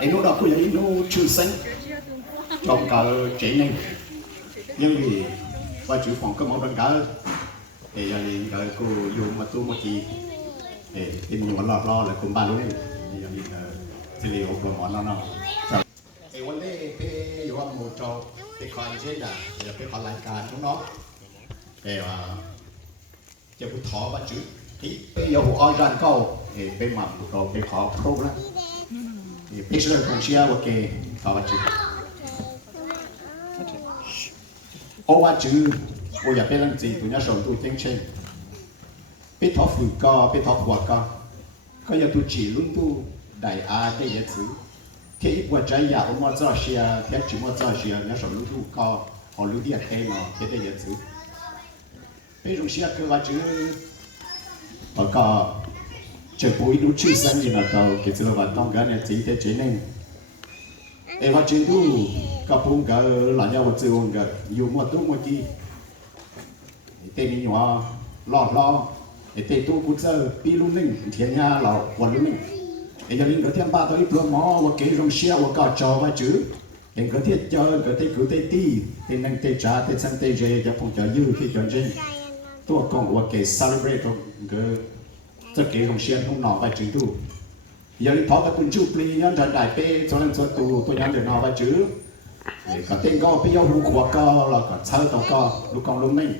anh nó đó cũng vậy nó chưa sinh trong cả trẻ nên nhưng vì qua chữ phòng có món đơn cả thì giờ thì đợi cô dùng mà tu một chi để tìm nhiều lo là cùng ba luôn này thì giờ thì liệu của món nó thìวันนี้พี่อยู่ว่าหมู่โจไปคอยเช่นอ่ะเดี๋ยวไปขอรายการของน้องแต่ว่าจะพูดถอว่าจื้อที่ไปอยู่ออนรันก็ไปหมั่นก็ไปขอพรูนะพี่เชื่อคงเชื่อว่าเกย์ถอว่าจื้อโอ้ว่าจื้อโอ้อย่าไปเล่นจีตัวนี้ส่งตัวเจ๊งเช่นไปถอฝืนก็ไปถอหัวก็อย่าตัวจีรุ่นตัวได้อาได้ยัดซื้อkhi qua trái nhà ông mua cho xe theo chỉ mua cho xe nó sống lúa cao họ lúa điện cây nó thế đây là thứ bây giờ xe cứ vào chứ họ có chơi bùi lúa chữ xanh gì nào tàu cái thứ là tông cái này chỉ thế chế nên em vào chơi tu có phong cái là nhau một chiều cái dùng một tu một chi tên mình nhỏ lo để tên tu cũng giờ pi luôn mình thiên nhà là quan luôn mình thì giờ linh có thêm ba tới plum mỏ và cái rong xia và cả trò và chữ linh có thiết cho có thể cứ tê ti thì năng tê trả tê sang tê dê cho phong trào dư khi chọn trên tôi còn và cái celebrate cái tất cái rong xia không nọ và chữ tu giờ linh thọ cái tuần chụp li nhá trận đại pe cho nên cho tu tôi nhắm được nọ và chữ có tên có bây giờ lu quả có là có sáu tàu có lu con lu mình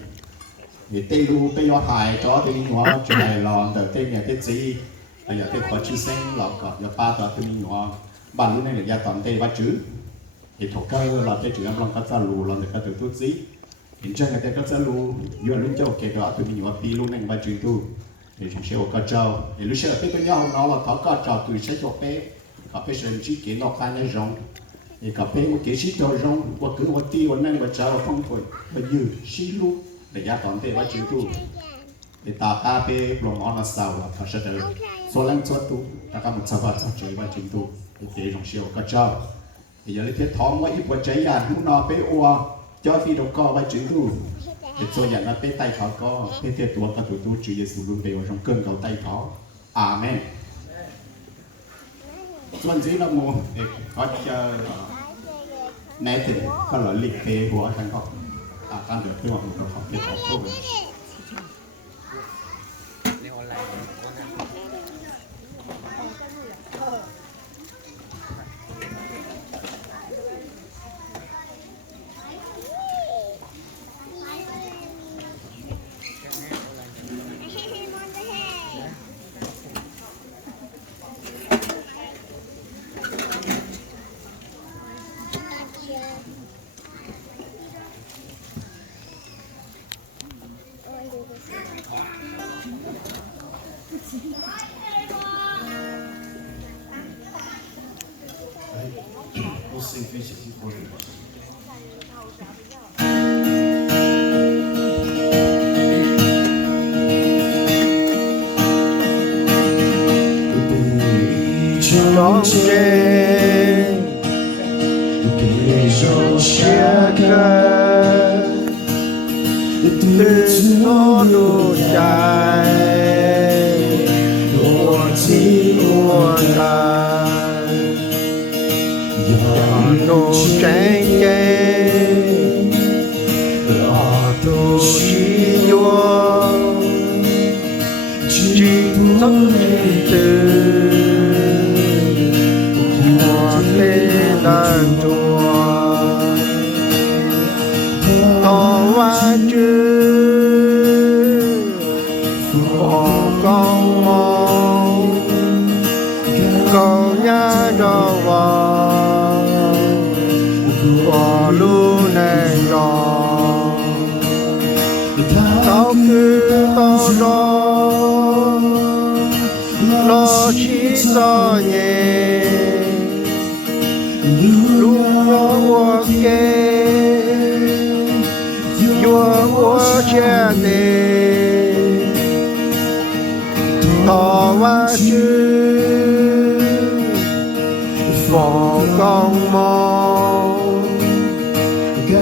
thì tên lu bây giờ hài cho thì nhỏ chuyện này lòn từ tên nhà tên gì bây giờ cái khó chữ sinh là có giờ ba tòa từ mình nhỏ bản lúc này là gia toàn tây ba chữ thì thuộc cơ là cái chữ âm long cắt ra lù là người ta từ thuốc gì hiện trên người ta cắt ra lù vừa lúc cho cái đó từ mình nhỏ pi lúc này ba chữ tu thì chúng sẽ có trâu thì lúc sau cái nhau nó là có trâu từ sẽ cho bé có bé sơn chỉ cái nó khai này rong thì có bé một cái chỉ trâu rong và cứ một tíวันนั้นว่าtrâu phong thổi và dư xí lúc để gia toàn tây ba chữ tu để tạo ta về lòng ngon là sao là thật sự là số lần số tu ta có một sản phẩm sản xuất và trình tu để chế trong siêu có cho thì giờ lấy thiết thóng với ít vật cháy nhà lúc nào bé oa cho phi đầu co và trình tu để cho nhận là bé tay khó co bé thiết tuột ta tụi tu chữ Giêsu luôn về trong cơn cầu tay khó amen xuân dĩ năm mùa để có cho né thì có lợi liệt kế của thằng học ta được cái một học để học tốt Você fez aqui por trong trên để cho xe cơ từ nó đủ dài buồn chi buồn lại đồ tranh kê ở tu chi vô chỉ tâm từ một tên đàn chùa tỏ hoa chữ bỏ con mong cầu nhà đồ vào bỏ luôn này rồi tao cứ tao đó lo chỉ cho nhẹ luôn nhớ kê nhớ cha nè thọ hoa chữ bỏ con mong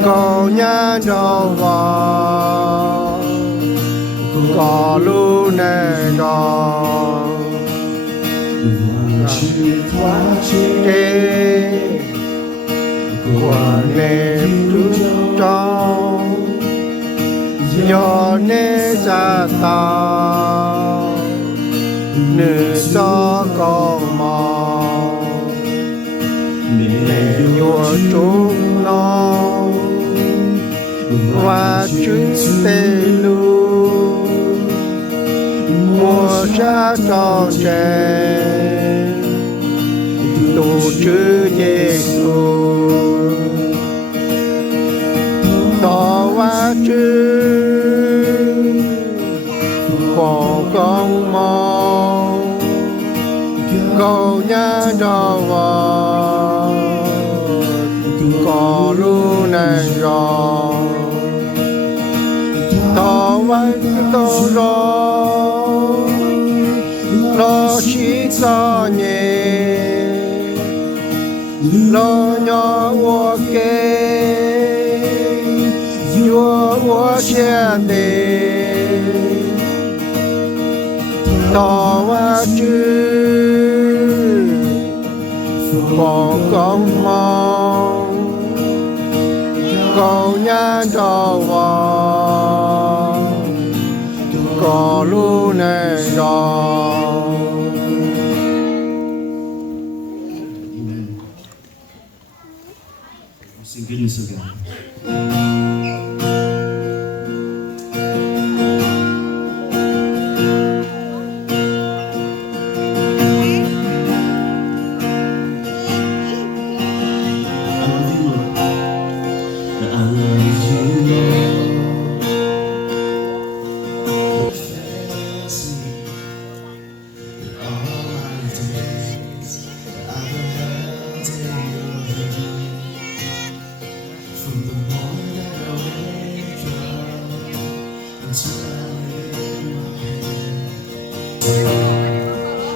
cầu nhà đâu vào có lu này đó chữ Your name to dawn, your name is tao, nữ cho con mong, mẹ your trung non, và chữ tê lu, mùa ra tròn trẻ, tu chữ Giêsu. Tỏ hóa chữ bỏ con mong cầu nhá cho vào có lu này rồi tỏ hóa tôi rồi lo chỉ cho nhẹ lo nhỏ của kê我想你，当我知放光芒，高人照我，高路能让。Sing goodness of God.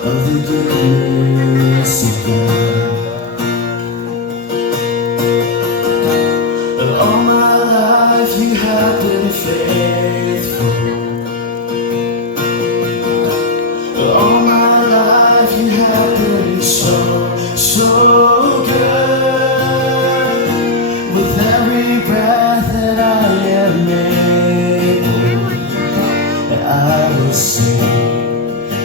Of the goodness of God, and all my life you have been faithful. All my life you have been so good. With every breath that I am able, I will sing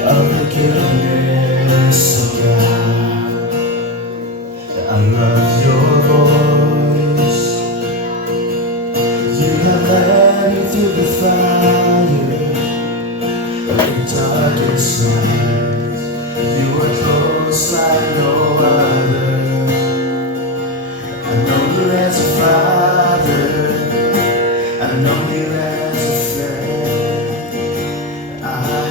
of the goodness of God. I love your voice. You have led me through the fire of the darkest night. You are close like no other. I know you as a father. I know you as a friend. I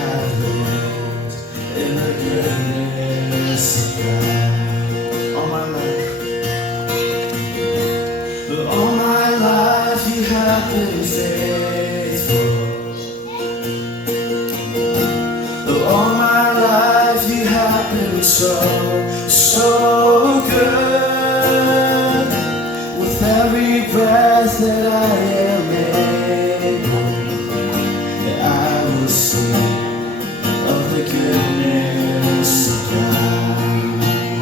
have lived in the goodness of God. All my life you have been faithful. All my life you have been so good. With every breath that I am able, I will sing of the goodness of God.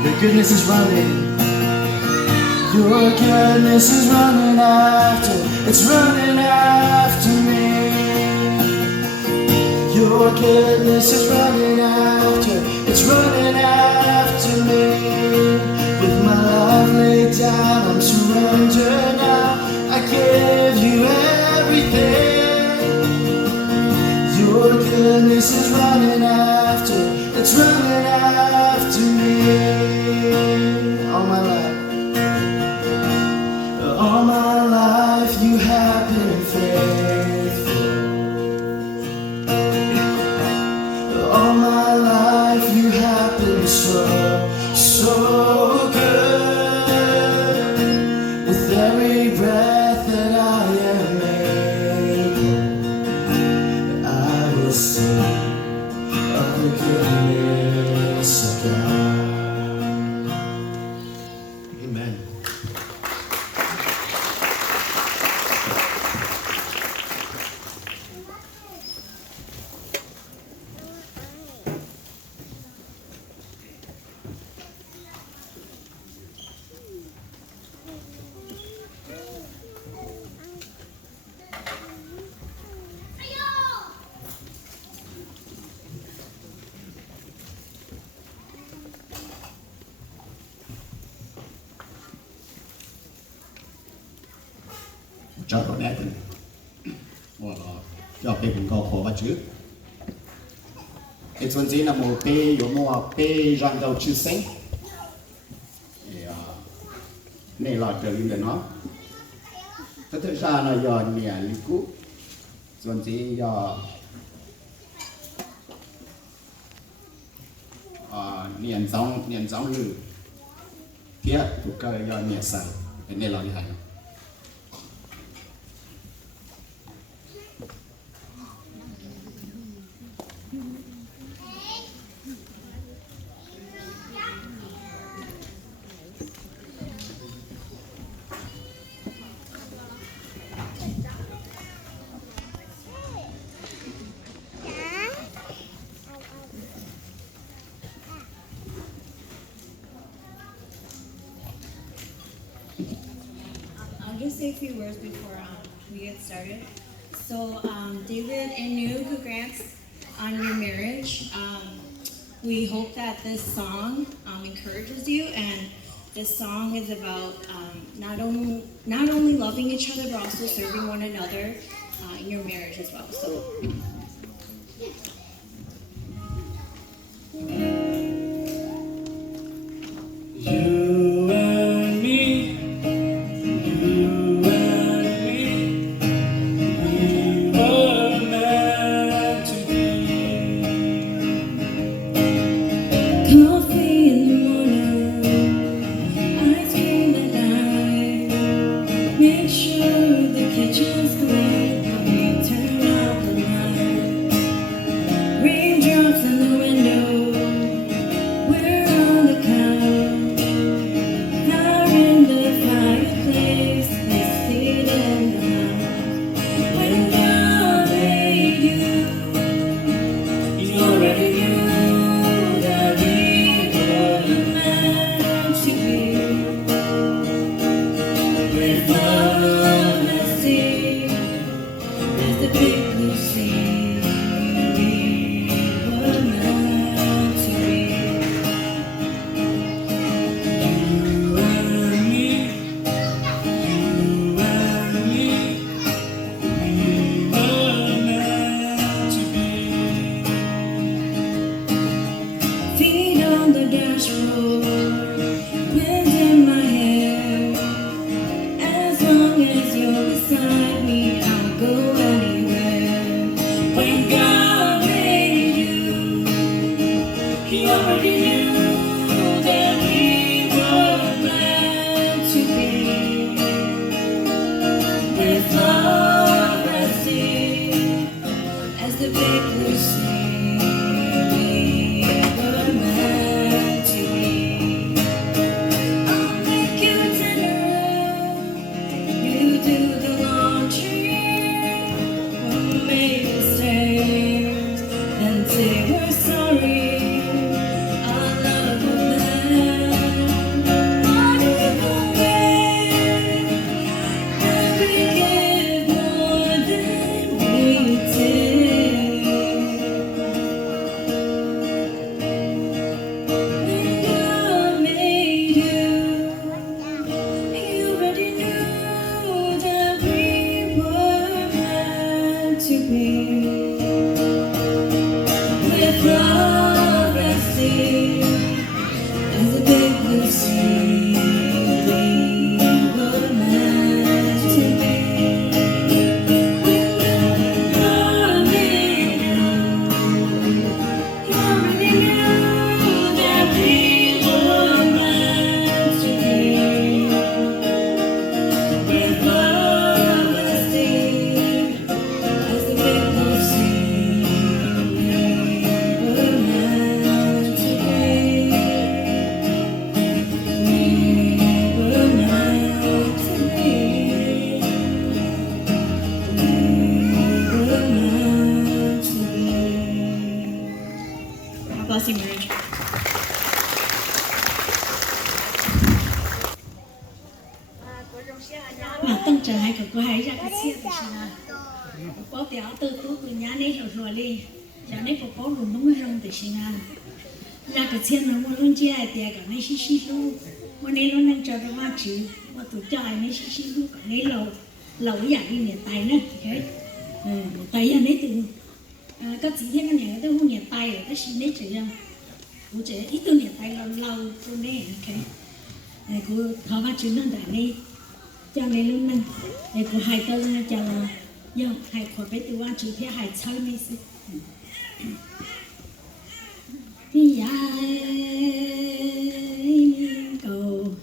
Your goodness is running. Your goodness is running after. It's running after me. Your goodness is running after. It's running after me. With my life laid down, I'm surrendered now. I give you everything. Your goodness is running after. It's running after me. All my life. All my life you have been faithful. All my life you have been so good. With every breath that I am able, I will sing of the goodness of God. Amen. cho nó nét thì mua nó cho bé cũng có khó bắt chước cái chuyện gì là một bé有mua bé răng đầu chữ sinh này là trở lên nó cái thứ ra là do nhà lý cũ chuyện gì do niệm giống lử thiết thuộc cái do niệm sai cái này là như thế I'll just say a few words before we get started. So, David and you, congrats on your marriage. We hope that this song encourages you, and this song is about not only loving each other but also serving one another in your marriage as well. So. You and me, we were meant to be. Coffee in the morning, ice cream at night. Make sure the kitchen's clean when we turn out the light. Raindrops in the window, we're on the couch. Fire in the fireplace, let's feed in the house. When God made you, you already knew that we were meant to be. With love and sea, as the big blue sea, we were meant to be. You and me, we were meant to be. Feet on the dashboard, wind in my hair. As long as you're beside me, I'll go anywhere. When God made you, He already knew that we were meant to be. With love and sea, as the big blue sea, we were meant to be. I'll make you dinner, you do the laundry. We'll make mistakes, then say we're sorry. Our love will last. What if the way that we give more than we take? When God made you, He already knew that we were meant to be. With love and sea, as a big blue sea, we were meant to be. When God made you, He already knew that we were meant to be. With love and sea, as the big blue sea, we were meant to be. We were meant to be. We were meant to be. God bless your marriage. 嘛，等阵还个还让个钱的是呢，包掉都个伢那时候哩，像那个包路弄上的是呢，让个钱呢，我弄起来点个那些路，我那路能找到嘛去，我都叫那些路个那路， lẩu dạng như nhà tay nữa cái nhà tay anh ấy từ có chỉ thêm cái nhà tôi không nhà tay rồi cái xin đấy chị cô chị ít tôi nhà tay lâu lâu tôi nè cái cô thọ ba chuyện năng đại đi cho nên luôn năng cô hai tôi cho là do hai khỏi bé từ qua chữ thế hai chơi mấy xí dạ cầu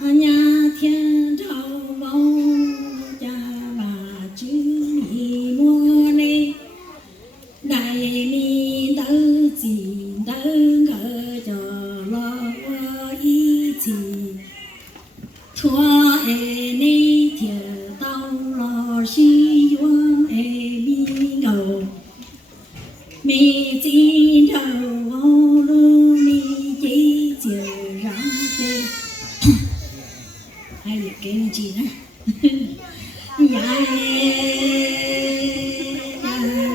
nhà thiên trâu bông cha bà chữ mi mua này đại mi tớ chỉ tớ ngỡ cho lo ý chỉ chúa e này thiệt tao lo si yuan e mi ngầu mi chỉ đầu lu mi chỉ chiều rắm chê hay là cái gì đó dạ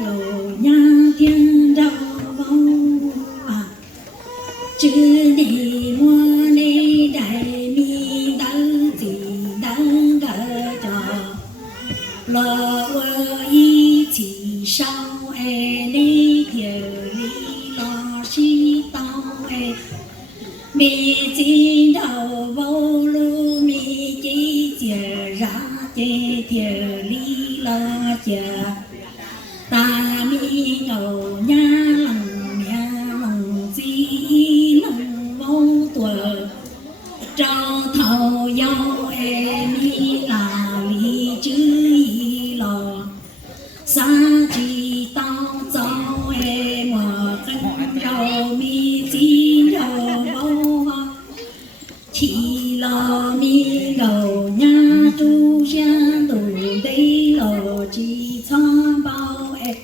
lồ nha thiên đâu bông chữ đi mua đi đại mi đỡ gì đỡ gỡ cho lo ý chỉ sao e đi thiệt lý lo si tao e mi chỉ đầu vô lu mi chỉ chè ra chè thiệt lý lo chè ta mi ngầu nha lòng gì lòng vô tuổi trao thầu nhau em mi là lý chữ y lò xa chỉ tao cháu em mà cân đầu mi chỉ đầu vô chỉ lo mi ngầu nha tu giang đủ đây lò chỉ cho bao em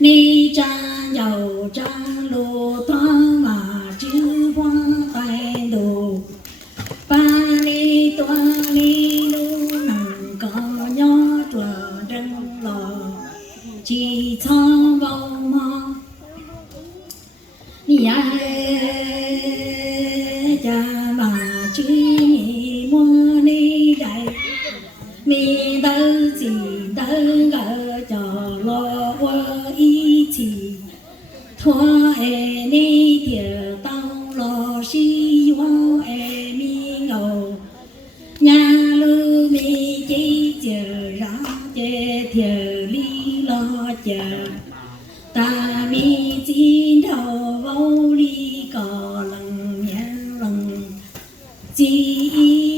ni cha giàu cha lô thoa mà chữ hoa tay đồ ba ni toa ni lu nằm có nhỏ chùa răng lò chỉ cho bao mò ya cha mà chữ mua ni đại mi tớ chỉ tớ gỡ cho lo ý chỉ thua e ni thiệt tao lo si yuan e mi ngầu nhà lu mi chỉ chờ ra chè thiệt lý lo chờ ta mi chỉ đầu vô lý cò lần nhà lần chỉ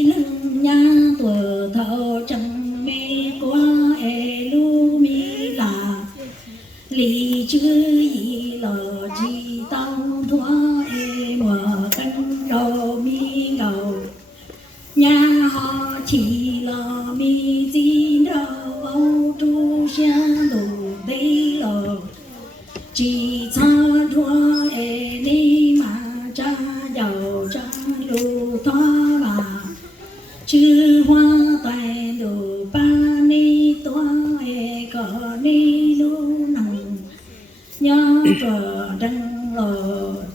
lần nhà tuổi thọ chẳng mê qua e lu mi là lý chữ y lò chỉ tao thua e mùa canh đầu mi ngầu nhà họ chỉ lo mi chỉ đầu âu tu xa đủ đây lò chỉ cho thua e đi mà cha giàu cha lu thoa bà chữ hoa tay đồ ba ni toa e có ni lu nằm nhớ trò đăng lò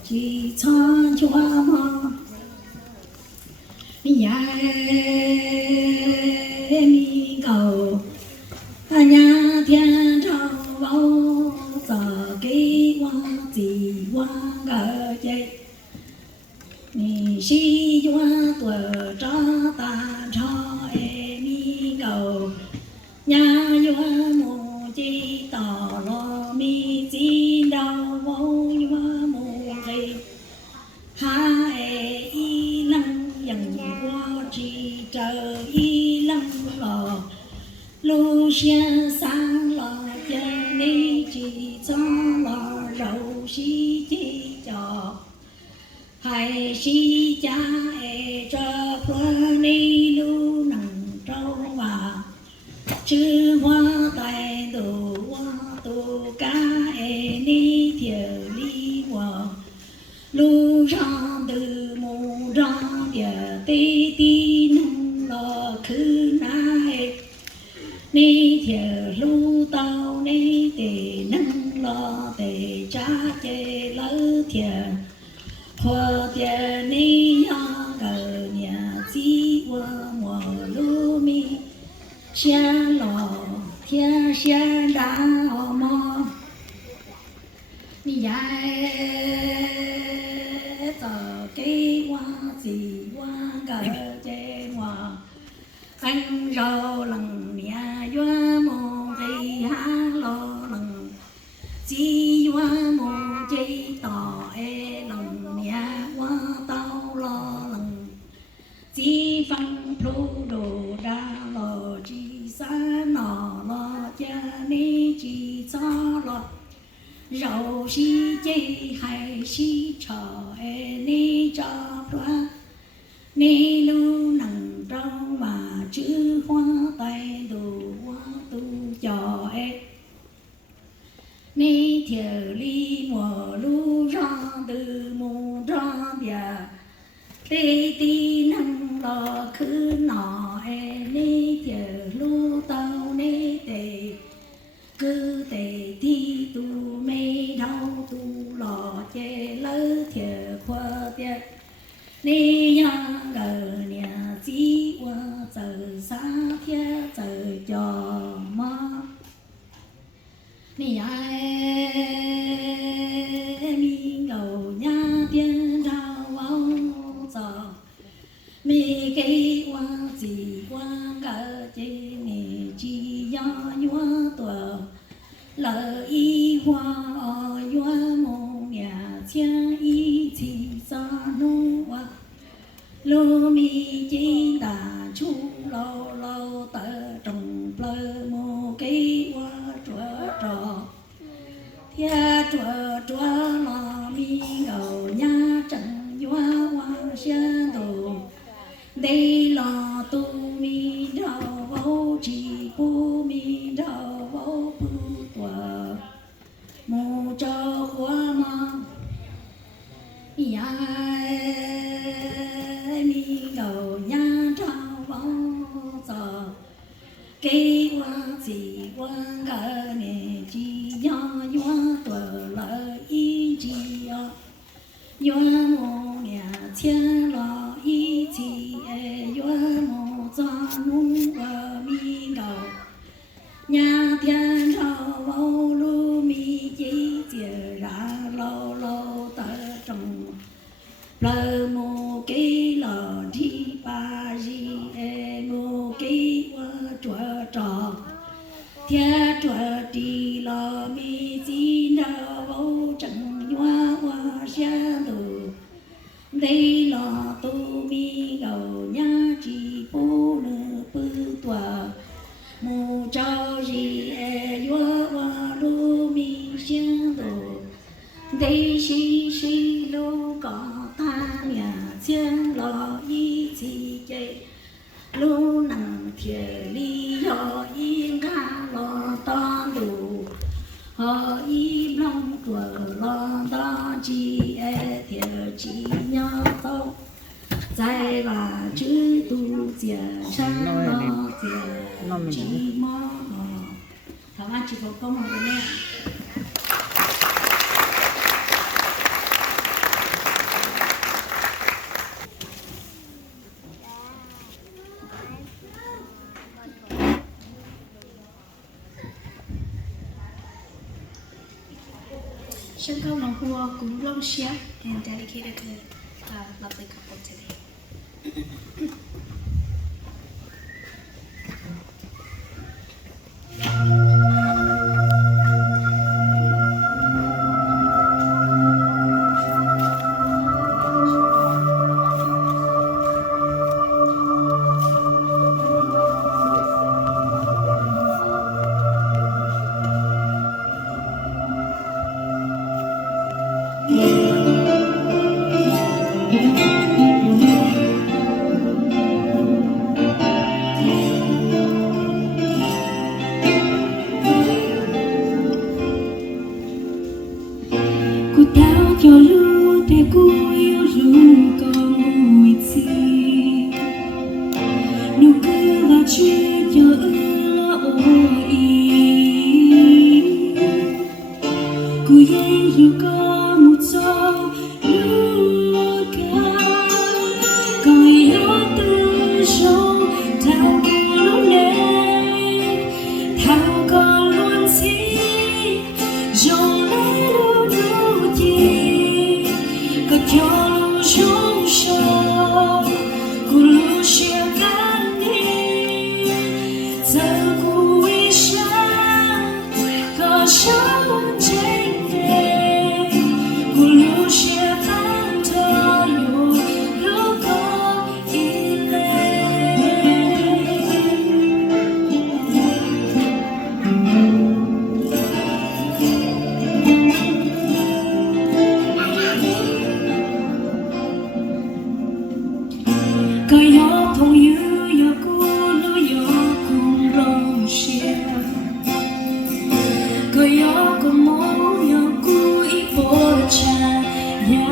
chỉ cho chúa mò nhà mi cầu nhà thiên trâu bao giờ cái hoa gì hoa gỡ chơi mi si hoa tuổi cho ta cho em mi cầu nhà hoa mù chi tỏ lo mi chi đau vô hoa mù thì ha e y lăng dần qua chi trời y lăng lò lu xia sang lò chân ni chỉ cho lò rầu si chi cho hay si cha e cho phơ ni lu nằng trâu mà chữ hoa tay đồ hoa tô cá e ni thiệt li hoa lu rong từ mù rong địa tê tê nung lo khứ nai ni thiệt lu tao ni tê nung lo tê cha chê lỡ thiệt hoa thiệt ni ya gờ nhà chi hoa mùa lu mi 香罗天仙大梦，你呀走给我几万个结我，很柔冷面月梦黑哈罗冷，几月梦几道哎冷面我到了冷，几方普罗达罗几山罗罗家里几草罗。肉是鸡还是草？哎，你找我，你路能找我，只花带路我都叫哎。你条里我路上的木桩边，弟弟能落去哪哎？你条路到你得。cứ để thi tu mê đau tu lò chê lỡ thiệt khoa tiệt ni ya gờ nhà chỉ qua giờ xa thiết giờ cho mà ni ai mi ngầu nhà tiên đau ông giờ mi cái qua gì qua gờ chê ni chỉ ya nhua tuổi lỡ y hoa hoa mong nhà cha y chỉ sa nô hoa lô mi chỉ đà chu lâu lâu tờ trồng lơ mô cây hoa chúa trò thia chúa chúa lò mi ngầu nha trần hoa hoa xa đồ đây lò tu mi đào vô chỉ bu mi đào vô bu tua mù cho hoa ma ya mi ngầu nha trao vô giờ cây hoa chỉ hoa gà nè chỉ ya hoa tua lợi y chỉ ya hoa mồ nhà thiên lo y chỉ hoa mồ cho nung hoa mi ngầu nhà thiên trao vô lu mi chỉ chia ra lâu lâu tờ trồng lơ mô cây lò đi ba gì mô cây hoa chúa trò thiên chúa đi lò mi chỉ ra vô trần hoa hoa xa đồ đây lò tu mi gầu nha chỉ bố nơ bư tòa mù trao gì vua hoa lu mi xiang đồ đây xí lu có ta nhà xiang lò y chỉ chơi lu nằm thiệt li ho yên ca lò to đủ họ im lòng của lo đó chỉ thiệt chỉ nhau tao在吧知度解山了解寂寞好吧只否跟我的呢sân khấu lòng hua cũng long share and dedicated to a lovely couple today. có gió phong như gió cũ lối gió cùng rong xia có gió có máu gió cũ ít bỏ cha ya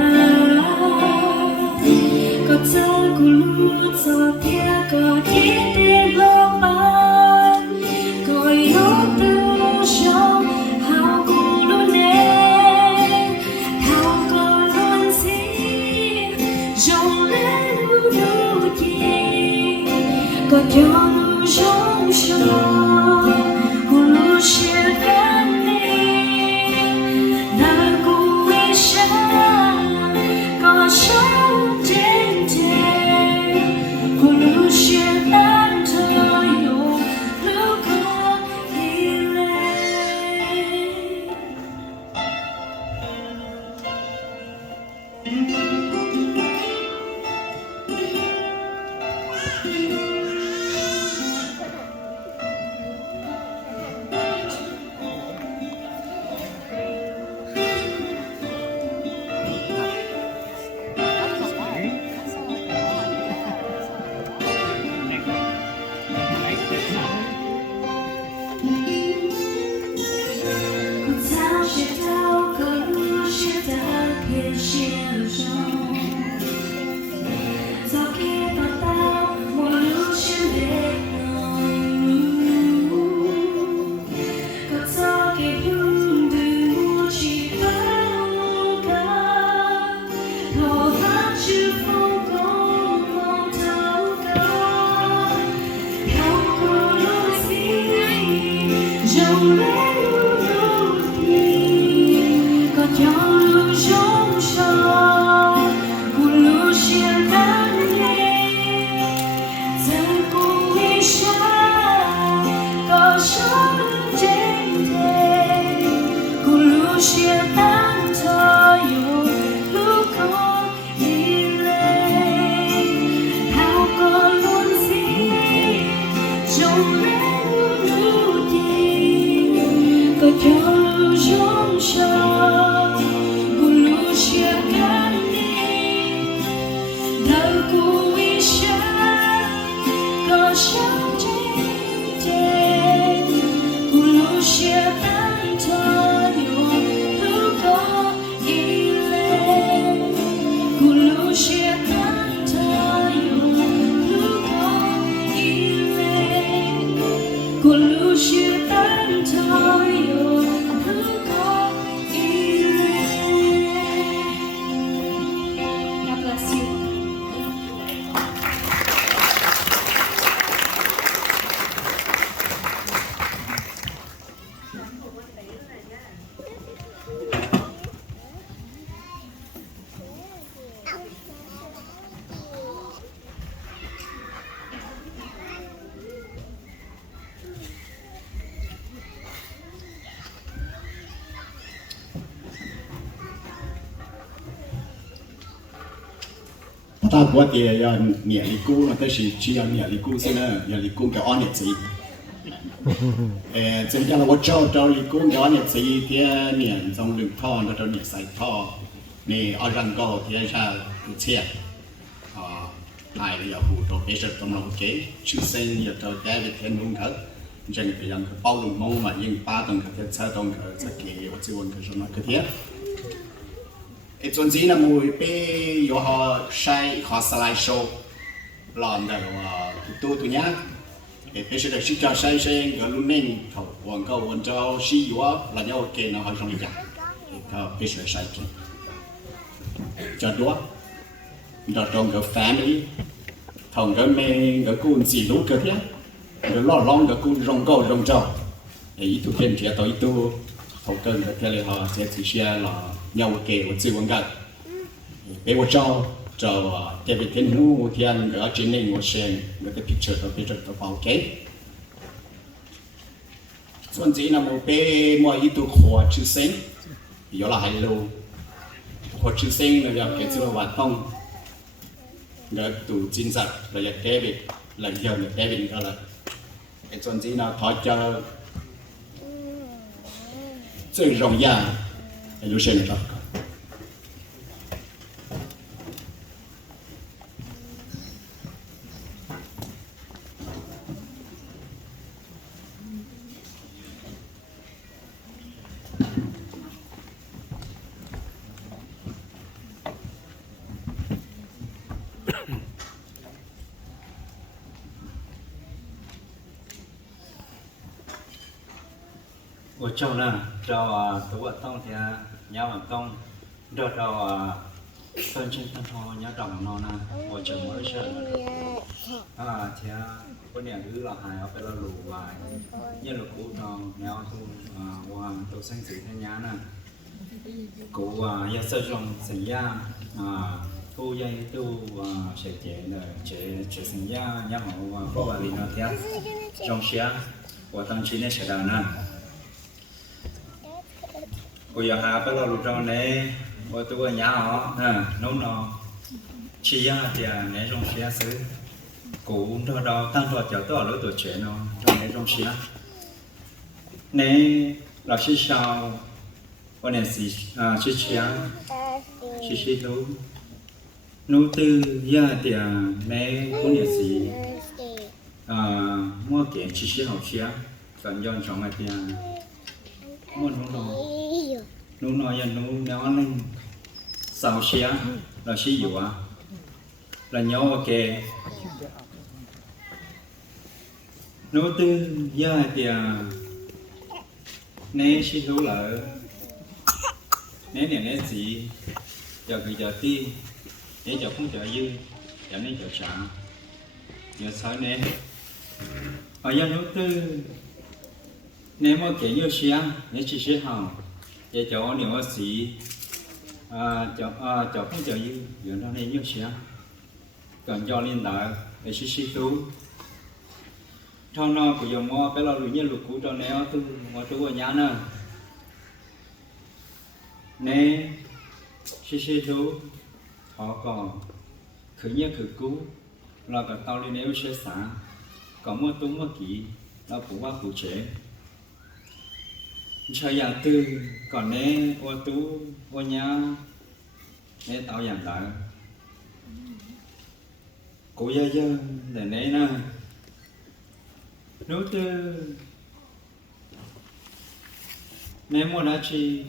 có cha của lúa cho thia có thiết để lo bán có gió từ sông hào của lúa nè thao có luôn gì rong lên lúa chi có cho lúa rong sông của lúa sẽ gắn đi đời của ý sáng có sống trên trời của lúa sẽ tan thời lúa có đi lên. Sao sẽ thao có lúa sẽ ta bên trên sông sau khi tao một lúa sẽ để nổi có sao cái hương từ mua chỉ bao cả hồ hát chưa không có mong thao cả thao có lúa gì rồng lên có cho lúa rong sông của lúa sẽ tan lên dân cùng đi xa có sống trên thềm của lúa sẽ tan thôi lúa có đi lên thao có luôn gì rong lên lúa đi có cho lúa rong sông của lúa sẽ gắn đi đời của ý sáng có sống trên trời của lúa sẽ tan thôi lúa có đi lên của lúa sẽ tan thôi lúa có đi lên của lúa sẽ tan thôi lúa có đi lên. God bless you. ta bữa thì nhà lý cũ nó tới chỉ nhà lý cũ xin nhà lý cũ cái anh gì chính là tôi cho lý cũ cái anh gì thì nhà trong đường thọ nó cho nhà sai thọ này ở răng cầu thì ra cái xe này là phụ thuộc cái sự trong lòng chế chữ sinh giờ cho David thiên luôn hết chẳng phải rằng bao dung mong mà nhưng ba tầng cái xe tầng cái sẽ kỹ và chịu cái số nó cái thiết chuyện gì là mùi bé yo họ sai họ slideshow làm đó là tụi nhá bé sẽ được chỉ cho sai cái luôn nên thầu quảng cáo quảng cáo xí yo là nhau cái nó hơi rong rạc thì bé sẽ sai cái cho đó đó trong cái family thằng cái mẹ cái con gì lúc cái thế cái lo lắng cái con rong câu rong trâu thì tụi em chỉ tới tụi thầu cần cái này họ sẽ chỉ share là nhau kể một sự quan trọng để một cho David Thiên Nu thiên ở trên này một xem cái picture vào cái chuyện gì là một bé mua ít đồ khoa chữ sinh giờ là hay lâu khoa chữ sinh là cái chữ là tông cái tụ chính xác là David là giờ là David đó là cái chuyện gì là họ cho最荣耀的路线上。我照呢，照读当天nhà vận công,照phân trên phân thô nhà trọng nó nè,我整mới sợ thì cái này cứ là hài ở bên là lù vài, như là cũ nó nhau tu hoàng tu sinh sự thế nhà nè, cũ gia sơ trong sinh gia tu dây tu sẽ chế chế sinh gia nhà mẫu có bà lì nó theo trong xe của tăng trí này sẽ đào nè. Bây giờ hà bây giờ lụt trong này, tôi ở nhà họ, nấu nó chỉ thì này trong xe xứ, cũng cho đó tăng cho cháu tôi ở lứa tuổi trẻ nó trong này trong xe, này là xí sao, con này xí xe, xí thú, nấu từ giờ thì này con này xí, mua kiện xí học xe, còn dọn trong này thì mua nấu nói là nấu lên xào xé là xí dụ là nhau ok nấu từ giờ thì nè xí thú lợ nè nè gì giờ cái giờ ti nè giờ không giờ dư giờ nè giờ xả giờ xả nè ở giờ nấu từ nè mua cái như xé nè chỉ xé hồng vậy chỗ nếu mà xí chỗ không chờ như giờ nó nên như xé còn do liên đại để xí tú thằng nó của dòng mua bé lo như lục cũ cho néo tu mua tu ở nhà nè nè xí tú họ còn khử nhớ khử cũ là cả tao lên néo xé xả còn mua tú mua kỹ là cũng qua cụ chế chơi dạng tư còn nè ô tú ô nhá nè tạo dạng lại cụ gia dân để nè nè nấu tư nè mua đá chi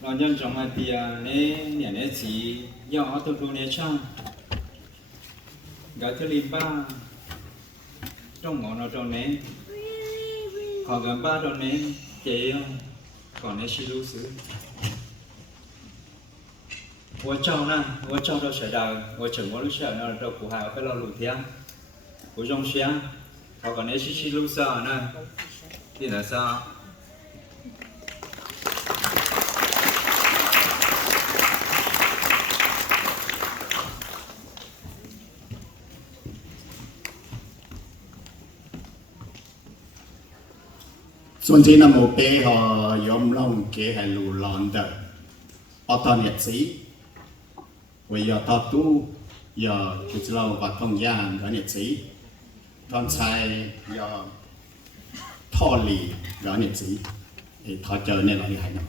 làm dân trồng hạt tìa nè nè chỉ do họ tự nè chăng gái thứ lim ba trong món nó trong nè còn gần ba trong nè chế còn nè xí lưu xứ我照呢，我照到学校，我整我路上那到古海，我到路天，我中学，我讲那是路上呢，你那啥？xuân chỉ năm một bé họ yom long kế hay lù lòn đờ, ở toàn nhật sĩ, bây giờ tao tu, giờ chúng tôi vào thông giang ở nhật sĩ, toàn sai giờ thọ lì ở nhật sĩ, thì thọ chờ nên là đi hành động.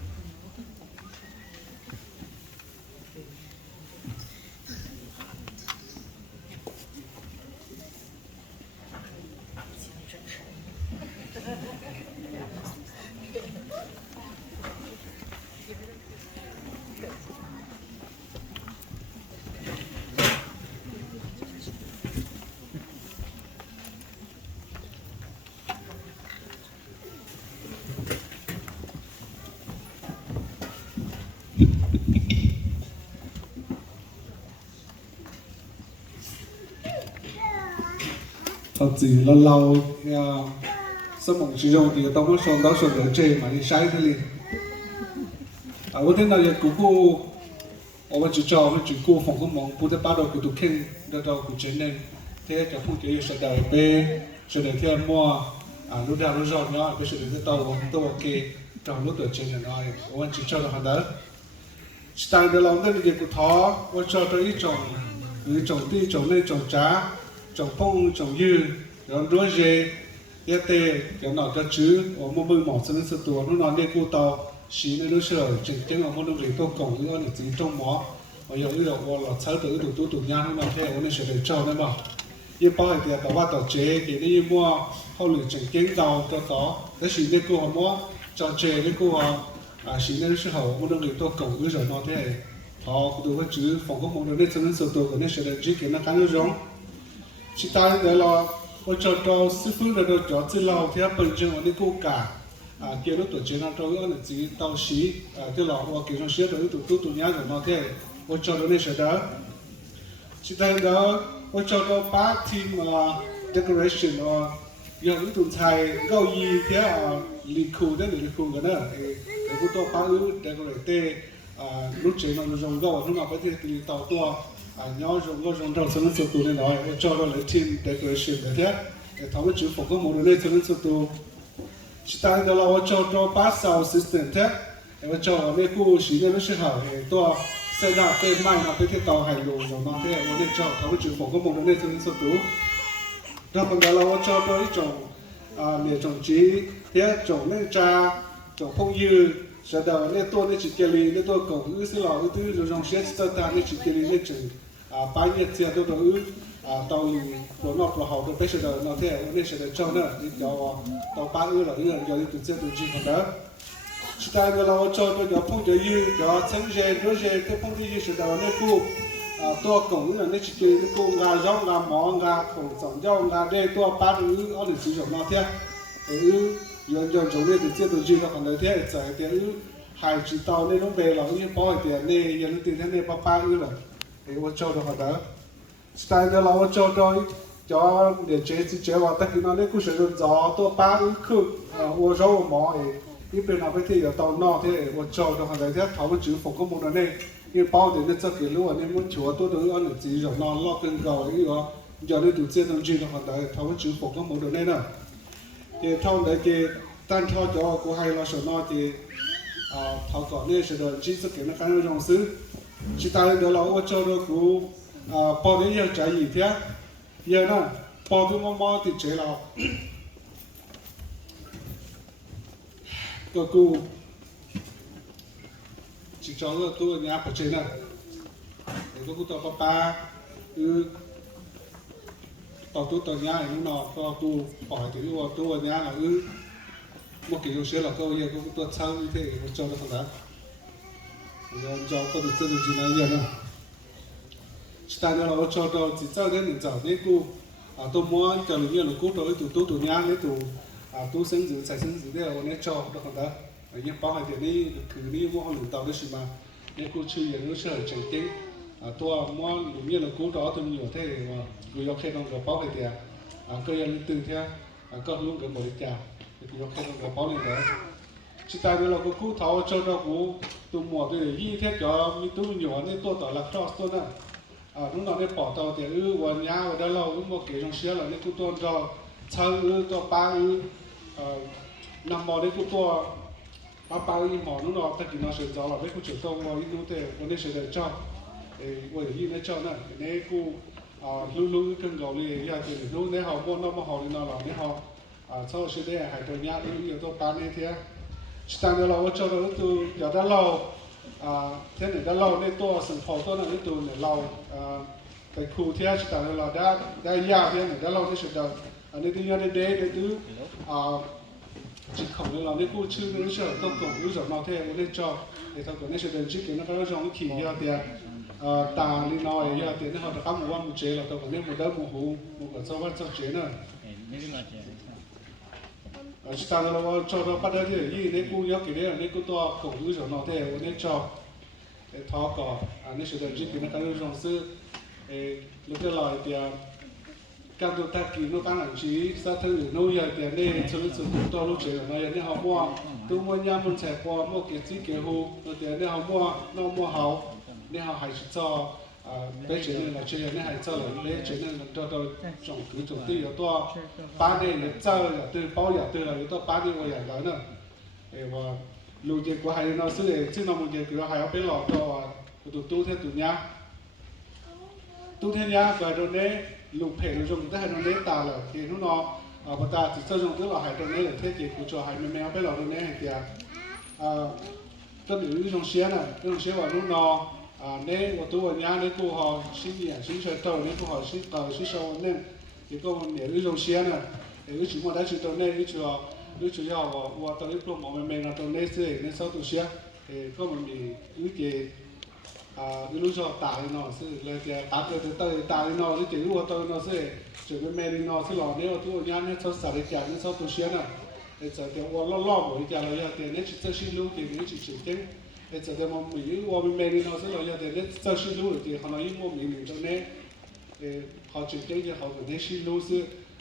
chỉ lâu lâu sớm mộng chỉ dùng thì tao muốn xong đó xong để chơi mà đi sai thế liền ở thế nào giờ cụ ở bên chỉ cho bên chỉ cụ phòng cũng mong cụ đã bắt đầu cụ tụt khen đầu cụ chơi nên thế cho phụ chơi sẽ đợi về sẽ đợi thêm mua lúc nào lúc rồi nó bây giờ để tao ok trong lúc tuổi chơi này nói ở bên chỉ cho là hoàn đó sang để làm đến việc cụ thọ ở cho tới ít trồng ti trồng lên trồng trá trồng phong trồng dư rồi đuôi dê yết tê kiểu nọ cho chứ ở một bên mỏ sân sơ tua nó nói đi cô tàu xí nó sờ chừng chừng ở một đơn vị tô cổng nữa là chỉ trong mỏ ở giờ như là là sáu tới tụ nhà nó thế ở đây sẽ để cho nó bảo như bao thì tàu ba tàu chế thì đi mua hậu lửa chừng chừng tàu cho có cái xí đây cô họ mua cho chế cái cô họ xí nó sờ hậu một đơn vị tô cổng rồi nó thế họ cũng được chữ phòng có một đời chân số tổ của nên sẽ được chỉ kiến là cái nó giống chỉ ta để là我找到师傅的都找这老天本身我的骨架叫到ตัวเจนาตัวอันนี้到时这老我给上写的都年的那天我找到那些的只但的我找到8 team decoration 有一种菜高一天离库的离库个呢我多8 decorate lúc chế nó dùng gạo lúc nào có thể đi tàu tua nhau dùng đầu chân số tu nên nói cho nó lấy team decoration để thế để tháo cái chữ phục có một nơi chân số tu chỉ ta đó là cho pass sound system thế để cho mấy cô sĩ nên nó sẽ hở tua xe đạp cái mai nào cái tàu hành đồ rồi mà thế để cho tháo cái chữ phục có một nơi chân số tu đó còn đó là cho cái trồng để trồng trí thế trồng nên trà trồng phong dư sẽ đầu nên tôi nên chỉ kêu nên tôi cầu ư xin lỗi ư rồi trong sẽ ta nên chỉ kêu nên chừng bao nhiêu tiền tôi đầu tàu của nó của họ tôi phải sẽ đầu nó thế nên sẽ cho nữa đi tàu ba ư là ư giờ đi từ trên từ chi còn đó chỉ ta là cho tôi cho phong cho ư cho chân dây rồi dây cái phong dư sẽ đầu nên cô tôi cầu là nên chỉ kêu nên cô ngà rong ngà mỏ ngà khẩu sống rong ngà đây tôi ba ư ở để sử dụng nó thế ư giờ chúng tôi từ từ chi nó còn đấy thế giải tiền hai chỉ tàu nên nó về là những bao tiền này giờ nó tiền thế này ba ư là thì tôi cho được đó style đó là tôi cho để chế vào tất cả nó nên cũng sử dụng gió tôi 3 ư khử tôi cho mỏ thì bên nào phải thì ở tàu nọ thế tôi cho được đấy thế tháo một chữ phục có một này những bao tiền nó cho cái lúa nên muốn chúa tôi được ăn được gì rồi nó lo cân gạo ấy đó giờ nên từ trên từ chi nó còn đấy tháo một chữ phục có một này nữa thì thao đấy thì tan thao cho cô hay là sợ nó thì thao cọ này sẽ được chỉ sự kiện nó cái nó trong xứ chỉ ta được là ô cho nó cũng bao đến giờ trái gì thế giờ nó bao đến mò thì chế là cô chỉ cho nó tôi nhà phải chế này để tôi tao papa tao tôi nhà nó có cô hỏi thì tôi nhà là một kiểu sẽ là câu giờ cũng tôi sau như thế cho nó không đã cho có được chân gì này giờ nữa chỉ ta nó là cho đâu chỉ cho đến giờ đấy cô tôi muốn cho những người cô tôi tụi nhà đấy tôi sinh dưỡng sai sinh dưỡng đấy là nên cho nó không đã những bao hai tiền đi cứ đi mua hàng tàu đấy mà nên cô chơi giờ nó sẽ chạy tiếng tôi muốn những người cô đó tôi nhiều thế mà người học sinh không bao hai tiền cơ giờ từ thế có luôn cái mỗi chào thì nó không có bao nhiêu nữa chỉ tại vì là cái cú tháo cho nó cú từ mùa từ gì thế cho mi tu nhỏ nên tôi tỏ là cross tôi nè lúc nào nên bỏ tàu thìวันnhà ở đây là một cái trong xe là nên tôi cho chơi tôi ba nằm mò đấy tôi ba mò lúc nào ta chỉ nó sẽ cho là mấy cái chuyện tôi mò ít lúc thì vấn đề sẽ để cho vậy gì để cho nè nên cú lúc cần gạo thì giờ thì lúc đấy họ mua nó mà họ thì nó là nên họ sau khi đấy hai đứa nhà đi nhiều tôi bán này thế, chỉ tăng được lâu cho nó tôi giờ đã lâu thế này đã lâu nên tôi sinh hoạt tôi là nên tôi này lâu cái khu thế chỉ tăng được là đã già thế này đã lâu thế sẽ được nên tôi nhớ đến đấy nên tôi chỉ không được là nên cô chưa nên sợ tôi cũngรู้จักnó thế nên cho để thằng con nên sẽ được chỉ cái nó có giống khỉ giờ thì ta đi nói giờ thì nó họ đã có một quan một chế là tôi còn nên một đứa một hú một cái sau bắt sau chế nữa chỉ ta là cho nó bắt đầu thì gì nên cô nhớ cái đấy là nên cô to cũngรู้จักnó thế nên cho để thọ cỏ nên sẽ được chỉ cái nó có giống sư lúc cái lời thì các đối tác ký nó tăng hẳn chí sát thân nô giờ thì nên cho lúc to lúc chế là nó nên họ mua tôi mua nhà mình sẽ qua mua cái gì cái hồ rồi thì nên họ mua hậu nên họ hay cho bây giờ là chơi nên hay cho là lấy chơi nên cho tôi trồng cứ trồng tiêu ở to ba này là chơi là từ bao giờ từ là to ba này vậy là nữa và lúc gì của hai nó sẽ để chứ nó một cái kiểu hai ở bên lò to tụi tu theo tụi nhá và rồi đấy lúc phải nó dùng tới hai nó đấy ta là thì nó và ta chỉ sử dụng tức là hai rồi đấy là thế thì của cho hai mẹ bên lò rồi đấy thì tất nhiên dùng xe này dùng xe vào lúc nó nên một tuổi nhà nên cô họ sinh chơi tàu nên cô họ sinh tàu sinh sâu nên thì cô để dùng xe này để chúng mà đã chịu tàu nên chú họ và tàu ít lúc mà mình là tàu nên sẽ nên sau tàu xe thì có mình bị cái cái lúc cho tải nó sẽ là cái tát cái tải nó cái chữ của tôi nó sẽ chữ cái mẹ nó sẽ lò nếu tôi nhá nếu sau cái cái nếu sau tôi xuyên à để cho cái lo của cái là cái nếu chỉ cho xin lưu thì nếu chỉ cái để cho cái mà mình của mẹ nó sẽ là cái nếu cho xin lưu thì họ nói của mình cho nên họ chỉ cái họ phải nếu xin lưu sẽ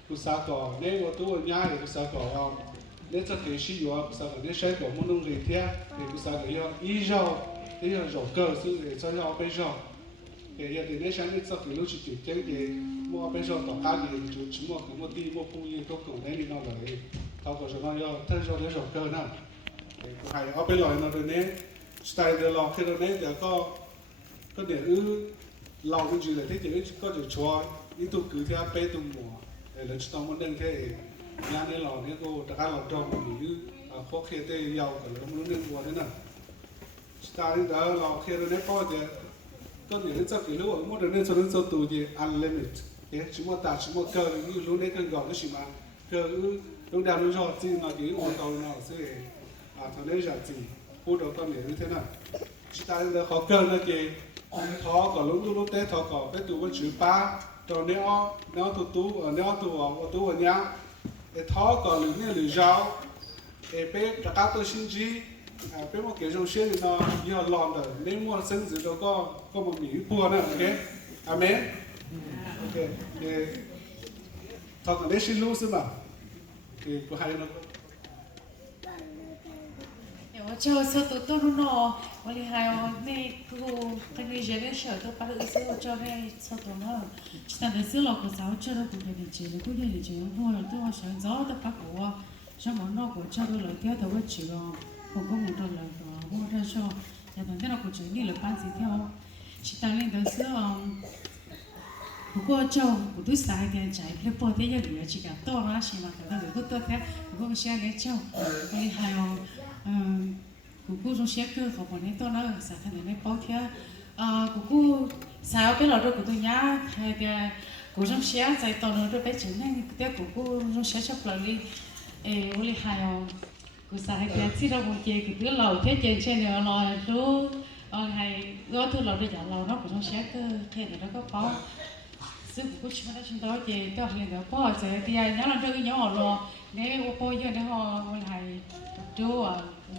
cứ sao có nếu tôi nhá thì cứ sao có nếu cho cái xin lưu cứ sao nếu sai của muốn nông gì thế thì cứ sao cái ý giờ rổ cơ sư để cho nhau bây giờ cái giờ thì nếu sáng nhất sau khi lúc chỉ cái mua bây giờ tỏ cá gì chúng mua cái mua ti mua phu gì tôi cũng đấy đi nó rồi tao có cho nó giờ thay cho để rổ cơ nữa hay ở bên loại nó rồi nè style được lò khi rồi nè giờ có để lò cái gì là thế chứ có được cho ít tôi cứ theo bé tôi mua để là chúng ta muốn đăng thế nhà này lò này cô tất cả lò trong mình khó khăn thế giàu cả nó muốn đăng mua thế nào ta đi đó là khi nó có thì có những cái cái lúc mà nó cho nên cho tụi thì unlimited thế chúng ta chúng cơ như lúc đấy cần gọi cái gì mà cơ lúc nào lúc rồi thì mà cái ô tô nó sẽ thằng đấy là gì hút đầu con như thế nào ta đi đó khó cơ nó kì khó còn lúc tết khó còn cái tụi con chữ ba rồi nếu tụi ở nhà để khó còn lúc này lười rau để bé các tôi xin gì bé một cái dòng xe thì nó như là lòn rồi nếu mua sinh gì đâu có một mỹ bùa nữa ok amen ok thì thật là để xin lưu xin mà thì có hay nó cho sơ tổ tổ nó mà đi hay này cứ cái này giờ cái sở tôi bắt được sơ cho cái sơ tổ nó chỉ là để sơ lọc của giáo cho nó cũng để chỉ là cũng để chỉ nó rồi tôi sáng gió tôi bắt của cho món nó của cho tôi lại theo tôi chỉ không có một lần không ra cho nhà tôi nó cũng chỉ đi là ban gì theo chỉ tăng lên tới sữa của châu của tôi sai thì chạy cái bộ thế giờ chỉ cả to ra chỉ mà cái đó của tôi thế của cái xe này châu cái hai của cô trong xe cơ của bọn này to nó sao thành này bao thế của cô sao cái lò rồi của tôi nhá hay cái của trong xe chạy to nó rồi bé chén này cái của cô trong xe sắp lại đi với hai cô sai cái chỉ đâu một chè cái đứa lầu thế chè xe này lò số hay gói thứ lầu để trả lầu nó của trong xe cơ thế này nó có bao sức của chúng ta chúng tôi chè tôi học liền đó bao giờ thì ai nhớ là cái nhỏ lò nếu ô bao giờ nó họ hay chú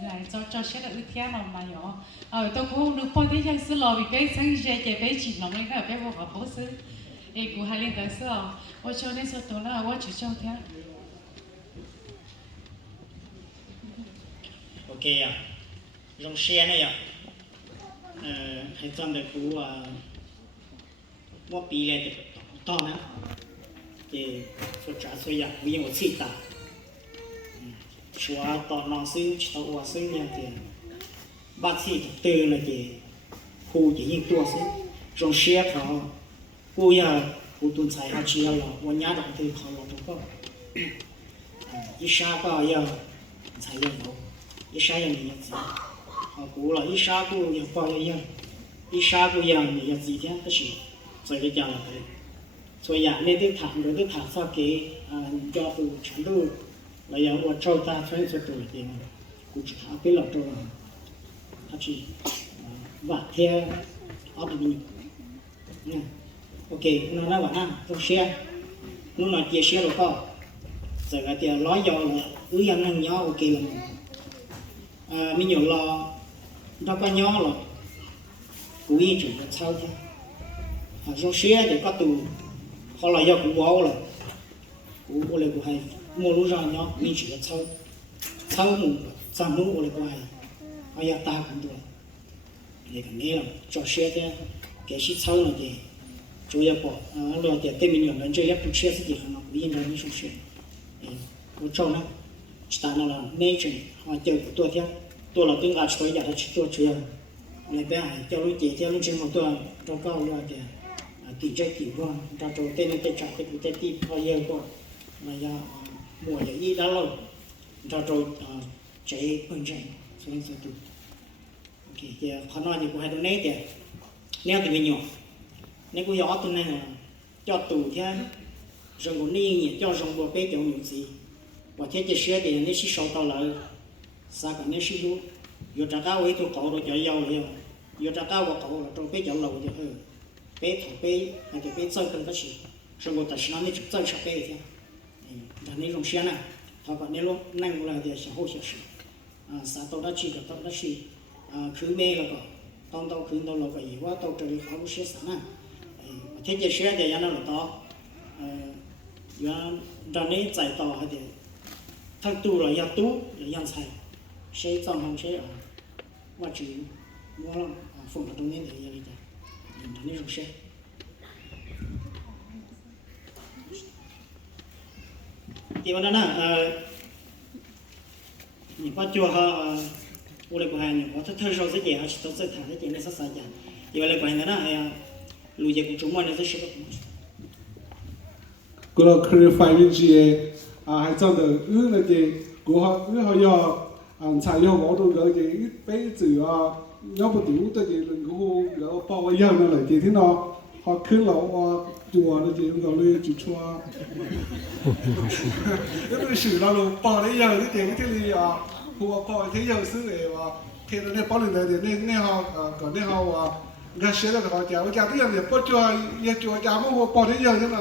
lại cho xe là ưu tiên nào mà nhỏ tôi cũng không được bao thế chẳng xứ lò vì cái sáng giờ chè bé chỉ làm lên cái bé vô học bố xứ của hai liền đó xưa ô cho nên số tôi là ô chỉ cho thế ok dòng xe này hay trong được của mua bì lên được to nữa thì phải trả số nhà vì một xịt ta xóa to nó xứ tàu qua xứ nhà thì bác sĩ từ là thì khu chỉ những tua xứ dòng xe họ cô nhà cô tuân sai họ chỉ làวันnhà đồng thì họ là đúng không ít sao có giờ sai giờ đâu ít sao giờ mình nhận họ cố là ít sao cô giờ qua giờ ít sao cô giờ mình nhận gì thế cái gì rồi cái giờ là thế rồi giờ nên cái thằng sau cái cho từ chuyển từ là giờ我照他分析多一点估计他给老多了他去晚天熬不你ok nó là bạn trong xe nó là chia xe rồi có giờ cái tiền nói do là cứ dân năng nhỏ ok là mình nhiều lo nó có nhỏ là cú yên chủ là sao thế trong xe thì có tù họ là do cú báo là cú là cú hay mua lúa ra nhỏ mình chỉ là sau một sản lúa là cú hay hay là ta cũng được thì cái này là cho xe thế cái shit sau là gì chủ yếu bỏ rồi thì tên mình nhận chơi ép xe gì nó cũng yên là những số xe của châu nó ta nó là nature họ chơi của tôi theo tôi là tiếng gà chơi giờ là tôi chơi này bé hải cho lúc chị theo lúc chơi một tôi trong cao rồi thì tỷ chơi tỷ qua ta cho tên nó tên chặt cái tên tỷ bao nhiêu qua là do mùa giờ đi đã lâu ta cho chạy bên trên xuống xuống tụ ok thì họ nói thì cũng hay tôi nét thì nét thì mình nhỏ nếu có gió tôi này là cho tù thế rừng của ni nhỉ cho rừng bộ bé kiểu những gì và thế chỉ xe thì nếu xí sâu tao lại sao cả nếu xí lúa giờ trả cao ấy tôi cậu rồi cho giàu rồi giờ ra cao của cậu là trong bé giàu lầu thì bé thằng bé hay cái bé chơi cần cái gì xong rồi tại sao nó chơi sao bé thế là nên dùng xe này họ còn nên luôn năng là thì sẽ hỗ trợ sự sao tao đã chỉ tao đã chỉ cứ mê là có tao cứ tao là cái gì quá tao trời khó sẽ sẵn à thế giờ xe thì nó là to giờ ra nên chạy to hay thì thằng tu là nhà tu là nhà xài xe trong hàng xe qua chữ mua lắm phun ở trong này thì vậy đó nên dùng xe thì mà đó你把脚哈，我来过还你，我他头上这件还是都在谈这件那是啥件？因为来过那哎呀，路节不中嘛，那是什么？กูเราเคยไฟวิจีให้เจ้าเดือเลยจีกูเขาย่อชายย่อหมอดูเลยจีไปจือย่อปฏิวัติจีหนึ่งกูแล้วปอว่าย่อนั่นแหละจีที่นอเขาขึ้นเราว่าจัวเลยจีเราเลยจุดชัวแล้วเป็นสื่อเราปอได้ย่อที่จีที่ลีหัวปอที่ย่อซื้อเอว่าเท่านั้นปอหนึ่งเดียวเนี่ยเขาก่อนเนี่ยเขาว่าก็เชื่อแล้วเขาจะว่าจะที่อย่างเดียวปอจัวยัดจัวจะมั่วปอที่ย่อใช่ไหม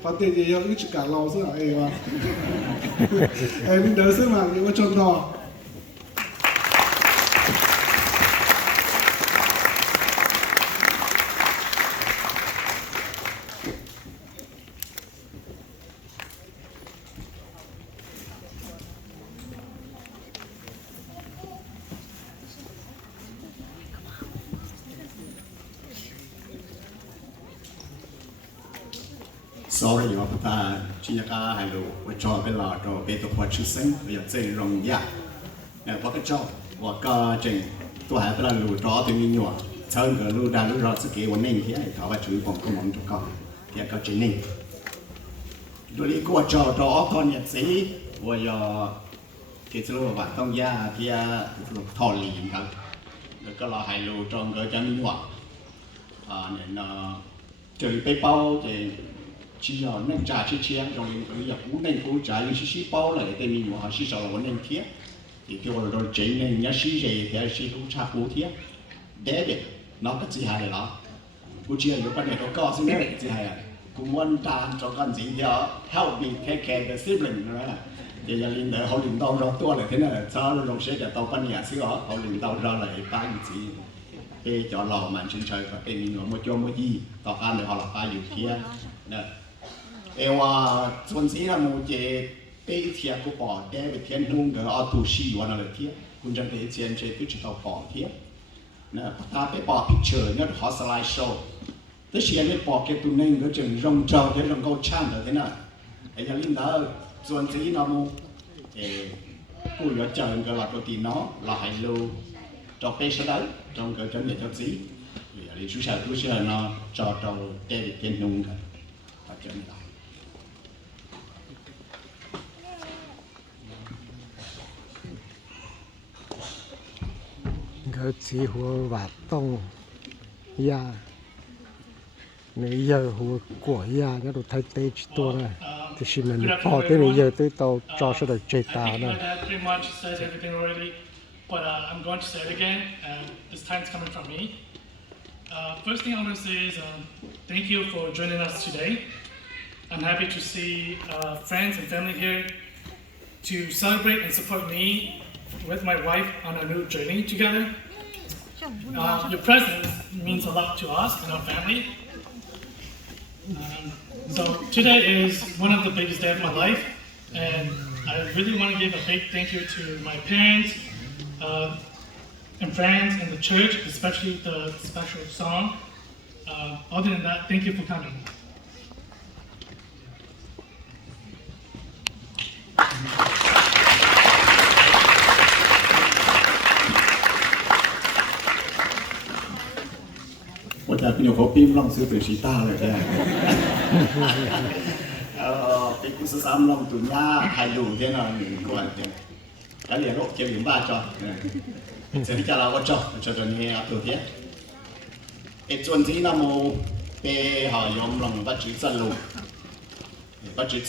เขาเตะเยอะอีกการเราซึ่งไอ้ว่าไอ้นี่เดินซึ่งมาเนี่ยว่าจนต่อ sorry ว่าพาชิยากาให้รู้ว่าจอเป็นหลอดเป็นตัวชื่อเส้นอยากเจริญรงยาเนี่ยพอก็จอว่าก็จริงตัวหายไปแล้วรู้จอตัวมีหนวดเชิญกับรู้ได้รู้รอสกีวันนี้ที่ไอ้เขาว่าชื่อผมก็มองถูกก่อนที่ก็จริงนี่ดูดีกว่าจอตอนเนี่ยสิว่าอย่าที่จะรู้ว่าต้องยาที่ทอลีนครับแล้วก็รอให้รู้จงก็จะมีหนวดเนี่ยเนาะจะไปเป้าจะchỉ là nên trả chi chia trong những cái việc cũng nên cũng trả những xí bao lại để mình mà xí sau là vẫn nên thiết thì cái rồi chế nên nhớ xí gì thì xí cũng trả cũ thiết để được nó có gì hay đó cũng chỉ là những cái này có xin đấy gì hay cũng muốn trả cho con gì thì help me take care the sibling nữa thì giờ linh đỡ họ linh đau ra tua lại thế này sao nó sẽ để tàu con nhà xí họ linh đau ra lại ba gì để cho lò màn trên trời và mình nói một chỗ một gì tàu ăn được họ là ba gì kia nè eo chuẩn sĩ là một chế tế thiệt của bỏ để về thiên hùng cái ở tù sĩ và nó là thiệt cũng chẳng thể chiến chế cứ chỉ tàu bỏ thiệt nè ta phải bỏ picture nhớ họ slide show tới khi anh bỏ cái tụ nên cái chừng rong trâu cái rong câu chan rồi thế nào ấy là linh đó chuẩn sĩ nó một cô nhớ chờ cái là cái tiền nó là hành lưu cho bé sau đấy trong cái chân để cho sĩ thì chú sợ nó cho để về thiên hùng cái và chân đó cái chỉ hồ và tông ya nếu giờ hồ của ya nó được thay thếตัวnày thì xin mình bỏ tới bây giờ tới tàu cho sẽ được chơi ta này. Pretty much said everything already, but I'm going to say it again. This time's coming from me. First thing I want to say is thank you for joining us today. I'm happy to see friends and family here to celebrate and support me with my wife on a new journey together. Your presence means a lot to us and our family. So today is one of the biggest days of my life, and I really want to give a big thank you to my parents and friends in the church, especially the special song. Other than that, thank you for coming. Ủa ta nhiều có phim lòng sư tử sĩ ta rồi thế cái cú sơ sám lòng tụi nhá hay đủ thế nào mình có anh tiền cái liền lộ chơi điểm ba cho sẽ đi cho là cho nghe từ thế cái chuẩn gì là một cái họ dùng lòng bắt chữ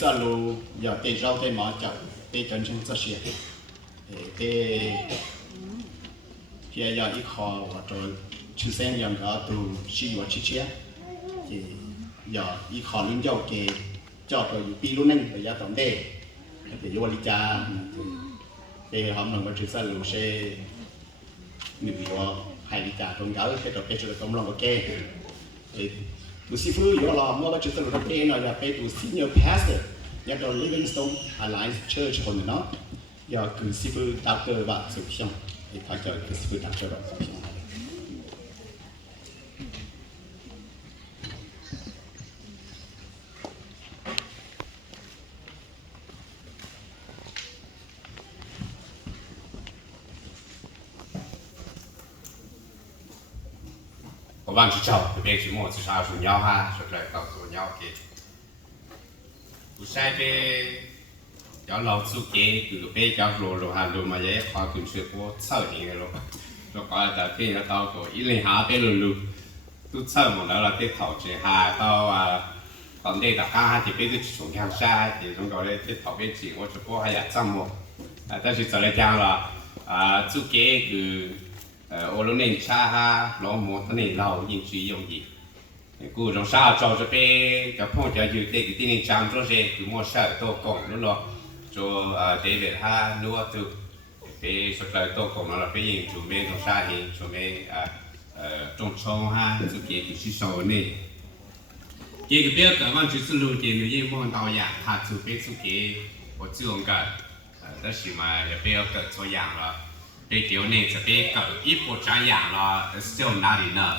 chân lù giờ cái rau cái mỏ chợ cái chân chân rất xịt cái giờ ít khó và rồi chữ sen yang đó từ si và chi chia thì giờ ý khó luôn giàu kề cho tôi pi luôn nên bây giờ tổng đề thì vô lý cha thì họ mình có chữ sa lù xe người vô hai lý cha trong giáo cái trò cái trò trong lòng có kề thì tu sĩ phu vô lo mua cái chữ sa lù trong kề nó là cái tu senior pastor nhà đó Livingstone Alliance Churchคนเนาะgiờ cứ sĩ phu doctor và sự xong thì phải cho cứ sĩ phu doctor và sự xong我忘记叫，这边去摸至少是鸟哈，说出来告诉鸟给。不晒被要老出给，就是被叫罗哈罗嘛，也花跟学过操你个罗，说搞到天要到个一零下被路都操么了，被头子下到啊，当地大家就被这从乡下，这种搞的被头被子，我只不过还要怎么，但是就来讲了，出给คือ我们那下哈老母他那老应是用的，古种啥照着被个碰着有这个地方长着些，古么啥都讲了咯，就David哈如果都被说来都讲了，被应就没种啥应就没种葱哈，就给就是说呢，这个表个往就是路点的也望到呀，他就被就给我这种个但是嘛也不要个做样了。被丢呢，这边搞一步这样了 ，still not enough。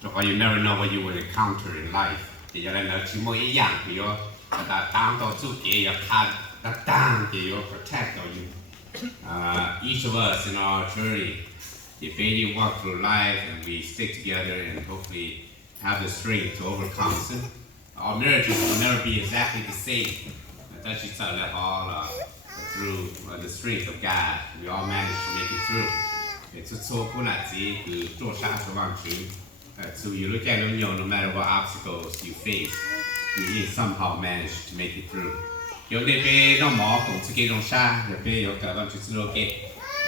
就话 you never know what you will encounter in life。你要来呢，只么一样，比如当到自己要看，当也要 protect you。each of us in our journey, if we walk through life and we stick together and hopefully have the strength to overcome sin, our marriages will never be exactly the same. 但是在了好了。Through the strength of God, we all managed to make it through. 这错苦难机คือ做啥都忘记。So you look at it, no matter what obstacles you face, you somehow manage to make it through. 有那边让毛公自己种啥，那边有个往去做给，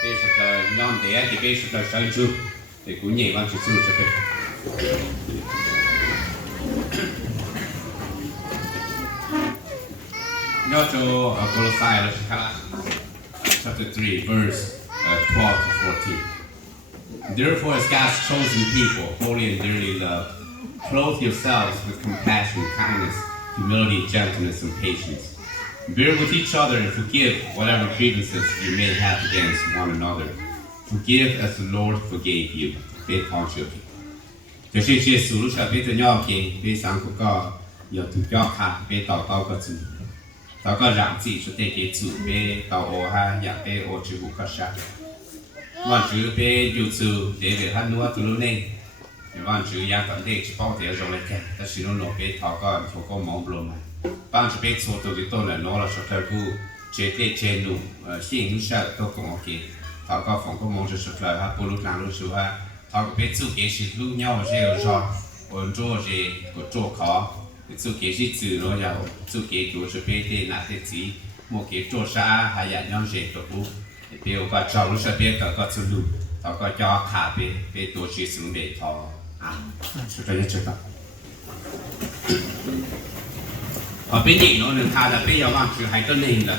边是个让的，这边是个山猪，这姑娘往去做这边。要做Colossae chapter 3 verse 12 to 14. Therefore, as God's chosen people, holy and dearly loved, clothe yourselves with compassion, kindness, humility, gentleness, and patience. Bear with each other and forgive whatever grievances you may have against one another. Forgive as the Lord forgave you. 别逃出去。就是耶稣路上别的鸟给，别上个个要图标卡，别祷告个主。祷告让自己说得给主别到我哈也别我只不过啥，我只别有主得别他努做了呢，我只也当得去包点上来看，但是侬老别祷告做个忙不了嘛，帮助别做到的到了拿了说他不绝对接怒心路上都跟我给祷告放个忙就说出来哈不如干路说哈，祷告别主给是路鸟是有啥，我做是我做考。做给是自咯，然后做给就是别的那些字，莫给做啥还要让谁都不，别有个找路是别个走路，到个叫卡别多些什么别套啊，是这样子的。别人侬能看的，别要往去还都能的，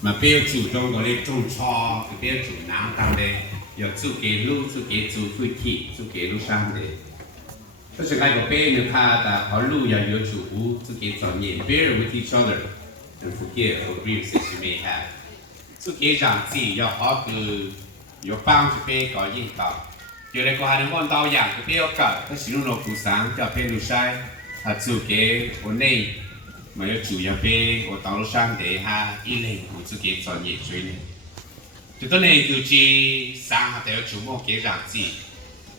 嘛别要主动个咧种草，别要主难当的，要做给路做给做会去做给路上的。但是那个别人看的，好路要有主护，自己专业 bear with each other and forgive for grievances you may have。自己让自己要好个，要帮助别个引导。有那个还能望到样个别个，他形容了不上，叫别路晒，他自己我内，没有主要别我道路上的哈，一类我自己专业追呢。就到那就是上下都要主摸给让自己。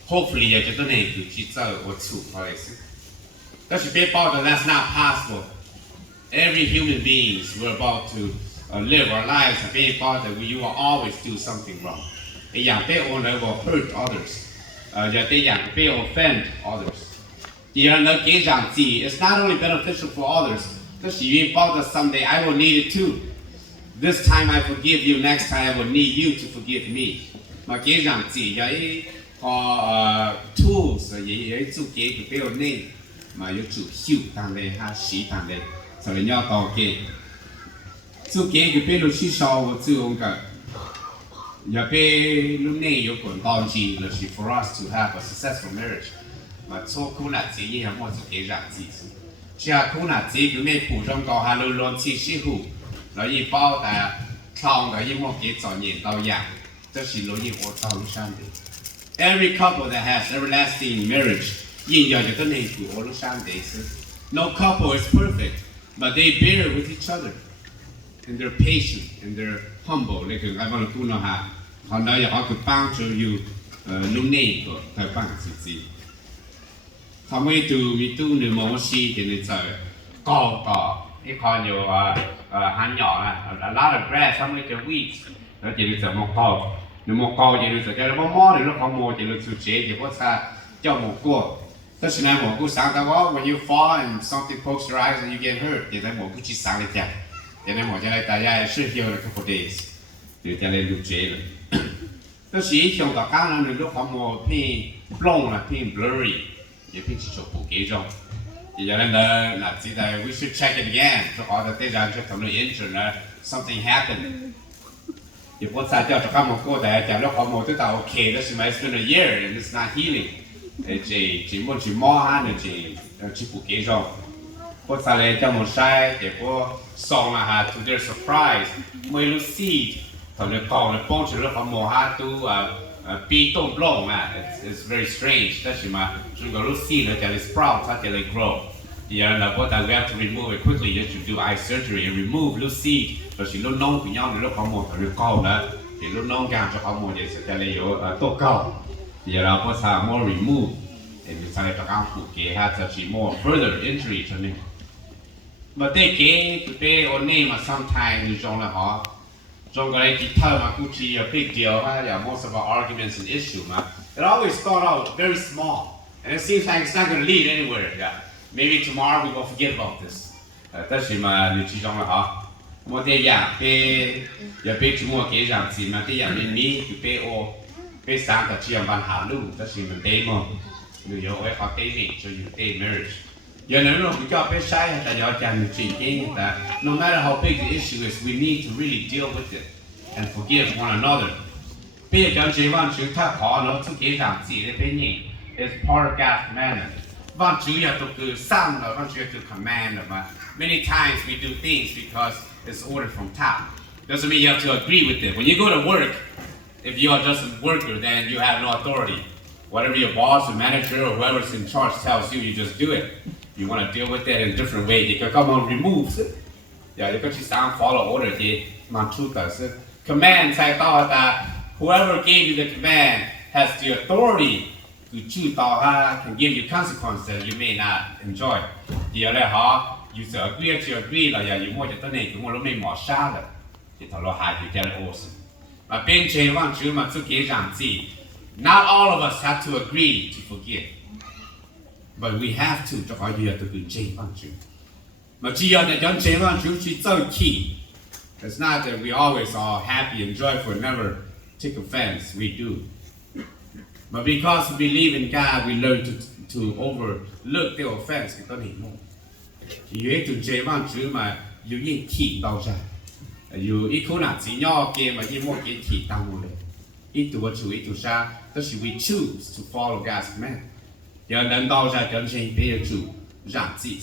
Hopefully, 也就都能有去做我处好意思。但是别抱着 that's not possible. Every human beings we're about to live our lives, 别抱着 you will always do something wrong. 一样别我能够 hurt others. 也一样别 offend others. 第二呢，给让自己 it's not only beneficial for others. 但是因为抱着 someday I will need it too. This time I forgive you, next time I will need you to forgive me. 嘛给让自己要 có tools vậy chủ kế của béo nên mà yếu chủ hiệu tăng lên ha sĩ tăng lên sau đó nhau tàu kế chủ kế của béo lúc sau của chủ ông cả nhà bé lúc này yếu còn tao chỉ là chỉ for us to have a successful marriage mà số khu nạn gì như họ chủ kế rằng gì chỉ là khu nạn gì của mấy phụ trong cầu hà luôn luôn chỉ sĩ hữuแล้วยี่เป้าแต่คลองแต่ยี่มองเกี่ยวกับเนี่ยเราอยากจะสิรู้ยี่หัวเราลูกชันดี Every couple that has everlasting marriage ยิ่งอยากจะต้องเห็นหัวลูกชันดี No couple is perfect but they bear with each other and they're patient and they're humble นี่คือไอ้บางคนเราหาเขาได้อยากเอาคือปั้งจะอยู่ลุ่มนี้ก็แต่ปั้งสิทำให้ดูมีตู้หนึ่งมองซีกันในใจก็ไอ้คนอยู่hắn nhỏ là a lot of grass, some like weeds. Nó chỉ được một câu, nếu một câu chỉ được cái nó mò thì nó không mò chỉ được sụt chế chỉ có sao cho một cua. Tất nhiên một cua sáng ta có when you fall and something pokes your eyes and you get hurt thì thấy một cua chỉ sáng lên chả. Cho nên một cái này tại gia sự hiểu là couple days. Thì cho nên được chế rồi. Tất nhiên trong tất cả nó lúc không mò pin blong là pin blurry, thì pin chỉ chụp bộ kế trong. Thì cho nên là chỉ là we should check it again. Cho họ được thấy rằng cho thằng nó injured something happened. Thì bố sao cho các một cô tại chẳng lúc họ một thứ tao okay, this is my it's been a year and it's not healing. Chỉ muốn chỉ mò ha nữa chỉ phụ kế rồi. Bố sao lại cho một sai thì bố xong là ha to their surprise. Mới lúc seed thằng nó còn nó bông chỉ lúc họ mò ha tu pi tôm blong mà it's very strange. Đó chỉ mà chúng có lúc seed nó chỉ sprout它就来 grow. Yeah, and but we have to remove it quickly. You have to do eye surgery and remove little seed. Rồi chỉ lúc nông của nhau lúc họ một rồi câu nữa, thì lúc nông càng cho họ một thì sẽ lấy yếu tổ câu. Thì là có sao more remove, thì mình sẽ cho các phụ kế ha sẽ chỉ more further injury cho nên. Mà thế cái ổn định mà sometimes như trong là họ trong cái kỹ thuật mà cũng chỉ a big deal ha, yeah, most of our arguments and issue mà it always start out very small and it seems like it's not going to lead anywhere. Yeah. Maybe tomorrow we will forget about this. Tất nhiên mà như chỉ trong là họ một cái dạng giờ bé chúng mua cái dạng gì mà cái dạng bên mỹ thì bé sáng cả chiều bàn hảo luôn tất nhiên mình tên mà người yêu ấy họ tên mình cho you tên marriage. Giờ nếu nó cho bé sai là giờ chẳng được chỉnh cái là no matter how big the issue is, we need to really deal with it and forgive one another. Bây giờ chẳng chỉ văn chữ tháp họ nó chút cái dạng gì đấy bé nhỉ? It's part of God's commandment. Văn chữ là từ từ sang là văn chữ từ command mà. Many times we do things because it's ordered from top. Doesn't mean you have to agree with it. When you go to work, if you are just a worker, then you have no authority. Whatever your boss or manager or whoever's in charge tells you, you just do it. You want to deal with it in a different way, you can come on remove it. Yeah, you can just follow order thì mà chút cả sự. Command sai tao là whoever gave you the command has the authority to choose tao can give you consequences that you may not enjoy. Thì ở đây họ you should agree to agree là giờ you mua cho tên này cũng muốn lúc này mỏ xa rồi thì thằng lo hại thì cái là awesome mà bên trên văn chữ mà chút cái rằng gì not all of us have to agree to forgive but we have to cho khỏi giờ từ bên trên văn chữ mà chỉ giờ để cho trên văn chữ chỉ chơi key it's not that we always are happy and joyful never take offense we do but because we believe in God we learn to overlook the offense cái tên này luôn thì ấy từ chế văn chữ mà dù như thị đau ra dù ít khối nào chỉ nhỏ kia mà như một cái thị tăng một lên ít từ vật chủ ít từ xa tức là we choose to follow God's command giờ nên đau ra cho nên bây giờ chủ rằng gì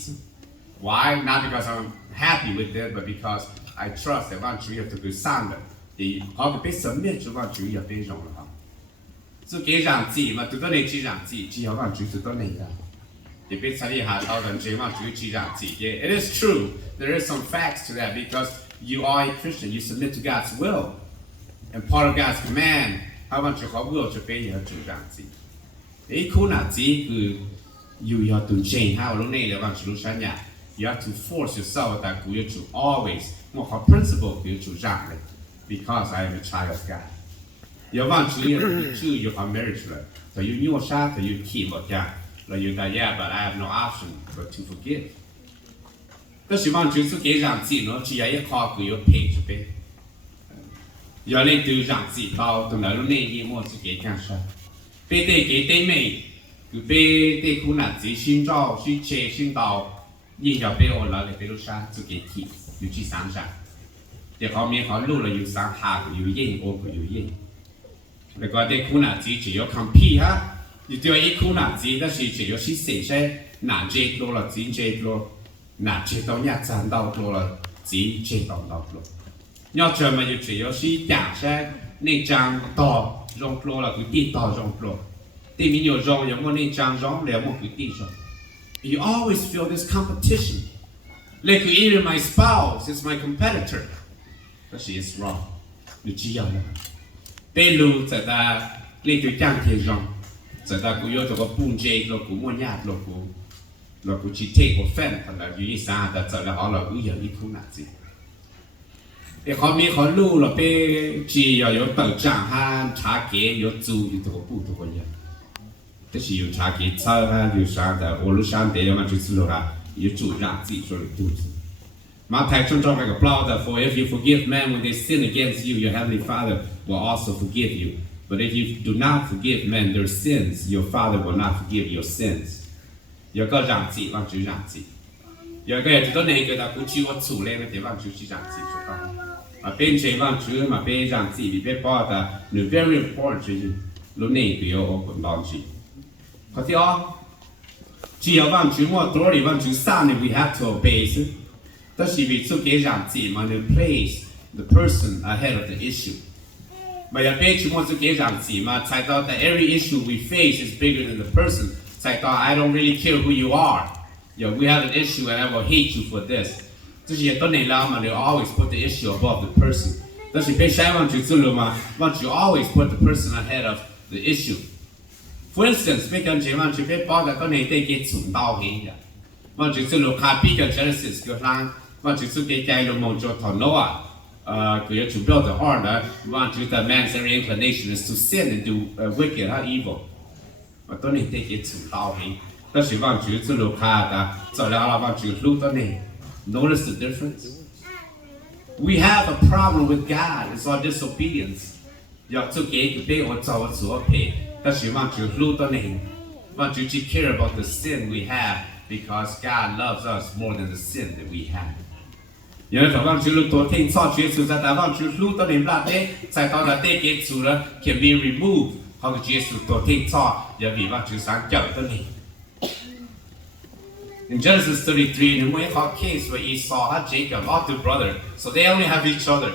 why not because I'm happy with it but because I trust that văn chữ have to go sang được thì họ có biết sớm biết cho văn chữ ở bên trong là so cái rằng gì mà từ đó này chỉ rằng gì chỉ có văn chữ từ đó này ra it is true. There is some facts to that because you are a Christian. You submit to God's will. And part of God's command, how about your will to pay your children? You have to change how you have to force yourself that you to always more principle because I am a child of God. You want to you are married, so you know so you keep what là you that yeah, but I have no option but to forgive. Đó là văn chữ số cái rằng gì nó chỉ là một khó của page bên. Giờ lên từ rằng gì bao từ đó lúc này như một cái càng sao. 被对给对妹，就被对苦难子寻找去切寻到，你要被我了，你被路上就给提，就去山上。เดี๋ยวเขามีเขาลู่เราอยู่สังหารอยู่เย็นโอ้ก็อยู่เย็นแล้วก็เด็กคุณอาจีจะยกคำพี่ฮะอยู่ตัวอีกคุณอาจีแต่是จะยกสิ่งเสียหนาเจ็ดโลละจีเจ็ดโลหนาเจ็ดตัวเนี่ยจานดาวโลละจีเจ็ดดาวโลยอดเจอมาอยู่จะยกสิ่งต่างใช่ในจางต่อรองโลละคือตีต่อรองโลที่มีอยู่รองอย่างว่าในจางรองแล้วมันคือตีรอง you always feel this competition like even my spouse is my competitor but she is wrong 你只要呢被路在他那对讲天上在他กู有这个半截了กู莫压了กู去 take offense 他了有一三的在了好了有一苦难子แต่เขามีเขาลู่เราไปจี有斗长哈茶给有租有这个不这个样但是有茶给炒哈有啥的我路上的要么就是了啦有主让自己说的肚子马太中中那个 blood for if you forgive men when they sin against you your heavenly Father will also forgive you but if you do not forgive men their sins your Father will not forgive your sins 有个让自己忘记让自己有个人就那个的估计我处理那地方就是让自己说到嘛变成忘记嘛变让自己别报的 very important 就是路那个有我滚到去好的哦只要忘记我多里忘记三呢 we have to obey但是为做给让自己嘛能 place the person ahead of the issue 嘛要别去么做给让自己嘛才到 that every issue we face is bigger than the person 才到 I don't really care who you are yeah we have an issue and I will hate you for this 这些都能让嘛 you always put the issue above the person 但是别想忘记做了嘛忘记 always put the person ahead of the issue for instance 别跟前忘记别把个能对给存到黑的忘记做了卡比个 Genesis 个上忘记做给盖了梦就讨论啊个要主标的二呢忘记 the man's every inclination is to sin and do wicked or evil 我都能对给存到黑但是忘记做了卡的做了忘记路都能 notice the difference we have a problem with God it's our disobedience 要做给个被我做做配但是忘记路都能忘记 care about the sin we have because God loves us more than the sin that we have 有人忘记了多听错觉出在忘记路都能拉的在到了对给主了 can be removed 好个觉出多听错要比忘记上脚都能In Genesis 33, in a hard case where Esau had Jacob, all two brothers, so they only have each other.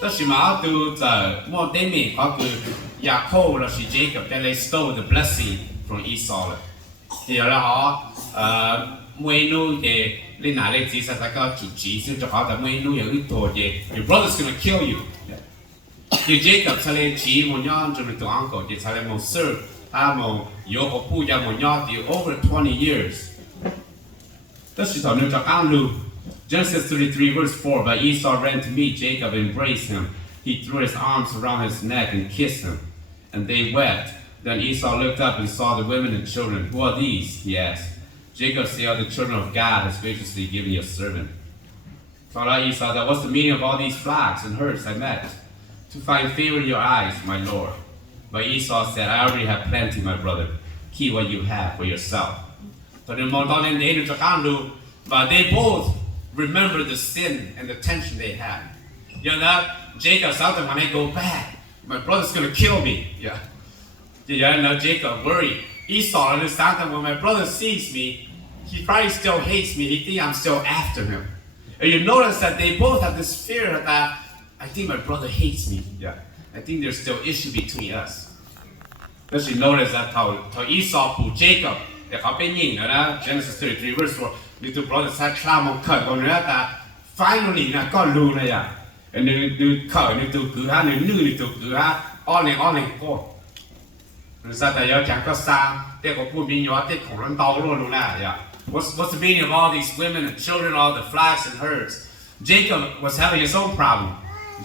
但是嘛，都在莫对面，好个雅各了是 Jacob，但来 stole the blessing from Esau 了。第二好，每奴嘅你拿嚟指實大家主持，先就好，但每奴有一坨嘅 ，your brother's gonna kill you。你 Jacob 才嚟指mon樣，就嚟做 uncle，嘅才嚟mon serve，他mon有我不要mon樣嘅 over 20 years。但是頭先就講路。Genesis 33 verse 4, but Esau ran to meet Jacob and embraced him. He threw his arms around his neck and kissed him, and they wept. Then Esau looked up and saw the women and children. Who are these? He asked. Jacob said, are the children of God has graciously given your servant. So Esau said, what's the meaning of all these flocks and herds I met? To find favor in your eyes, my lord. But Esau said, I already have plenty, my brother. Keep what you have for yourself. So but they both remember the sin and the tension they had. You know, Jacob said that when I go back, my brother's going to kill me. Yeah. You know, Jacob worried. Esau understands that when my brother sees me, he probably still hates me. He thinks I'm still after him. And you notice that they both have this fear that I think my brother hates me. Yeah. I think there's still issue between us. But you notice that how Esau pulled Jacob. Genesis 33 verse 4. Little brother said, finally, I got Luna. And then do cut, and do good, and new to good, all in go. And said that you're Jack Sam, they will put me in your dick and down. What's the meaning of all these women and children, all the flocks and herds? Jacob was having his own problem.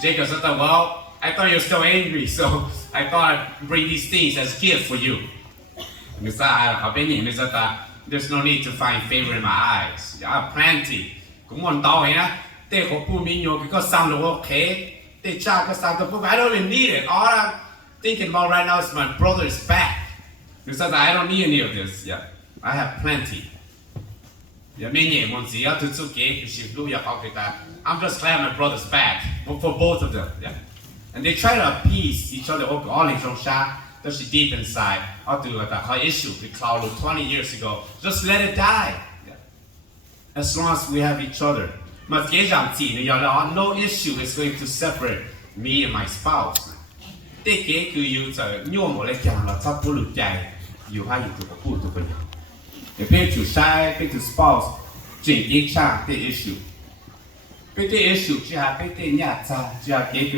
Jacob said, well, I thought you were still angry, so I thought I'd bring these things as a gift for you. And he said, there's no need to find favor in my eyes. I have plenty. Cũng muốn tao ấy á, they có phụ mình nhiều cái có xăm được okay. They cha có xăm được, I don't even need it. All I'm thinking about right now is my brother is back. Because I don't need any of this. Yeah, I have plenty. Yeah, I'm just glad my brother's back for both of them. Yeah, and they try to appease each other. That's deep inside. I'll do like a issue we cloud 20 years ago. Just let it die. Yeah. As long as we have each other. No issue is going to separate me and my spouse. You to shy, to spouse, the issue. The issue, she has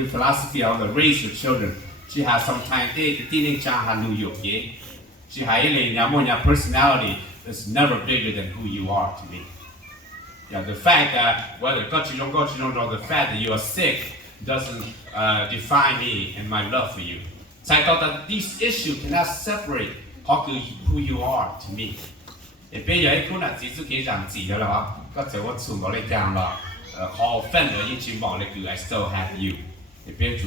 philosophy of the raise your children. She has sometimes the she has personality is never bigger than who you are to me. Yeah, the fact that whether got you don't, the fact that you are sick doesn't define me and my love for you. So I thought that these issues cannot separate who you are to me. If you are going to I still have you. If you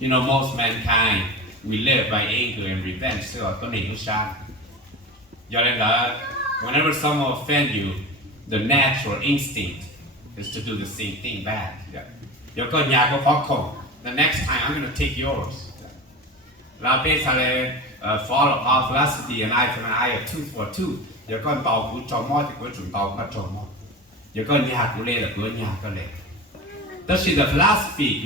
you know, most mankind, we live by anger and revenge. Whenever someone offends you, the natural instinct is to do the same thing back. The next time, I'm going to take yours. Follow our philosophy and eye for an eye, a tooth for a tooth. That's the philosophy.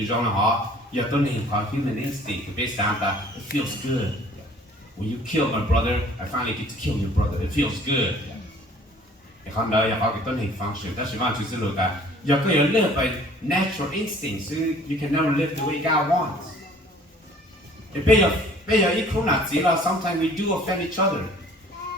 Human instinct based on that. It feels good. When you kill my brother, I finally get to kill your brother. It feels good. Function. That's that. You're going to live by natural instincts. You can never live the way God wants. Sometimes we do offend each other.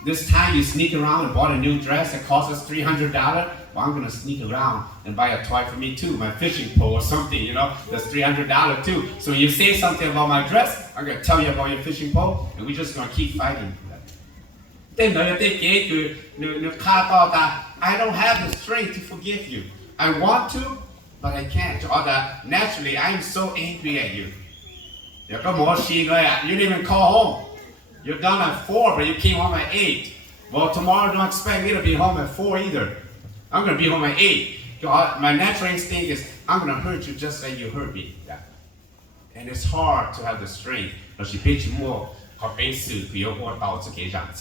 This time you sneak around and bought a new dress that cost us $300. Well, I'm gonna sneak around and buy a toy for me too, my fishing pole or something, you know, that's $300 too. So when you say something about my dress, I'm gonna tell you about your fishing pole, and we're just gonna keep fighting. I don't have the strength to forgive you. I want to, but I can't. Or that naturally, I'm so angry at you. You didn't even call home. You're done at 4, but you came home at 8. Well, tomorrow don't expect me to be home at 4 either. I'm going to be home at 8. My natural instinct is, I'm going to hurt you just like you hurt me. Yeah. And it's hard to have the strength. But you pay more, how basic you want to get out of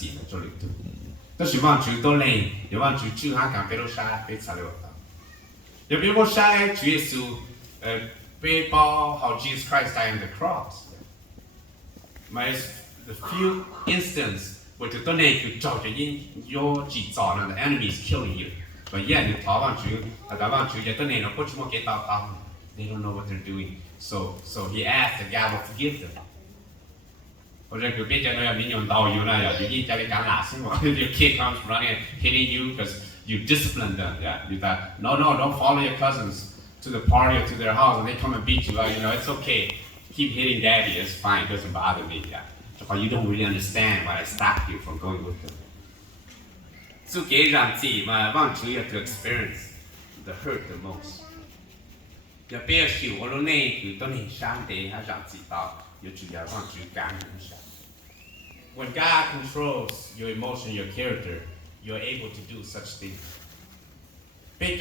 That's you want to don't lay. You want to choose how can be shy, it's a little. The people shy, Jesus, how Jesus Christ died on the cross. The few instances where the donate to your the enemy is killing you. But yet, they don't know what they're doing. So he asked that God will forgive them. Your kid comes running and hitting you because you discipline them. Yeah, you thought, no, don't follow your cousins to the party or to their house and they come and beat you. It's okay. Keep hitting daddy, it's fine, it doesn't bother me. Yeah. But you don't really understand why I stopped you from going with them. So I want you to experience the hurt the most. When God controls your emotion, your character, you're able to do such things. I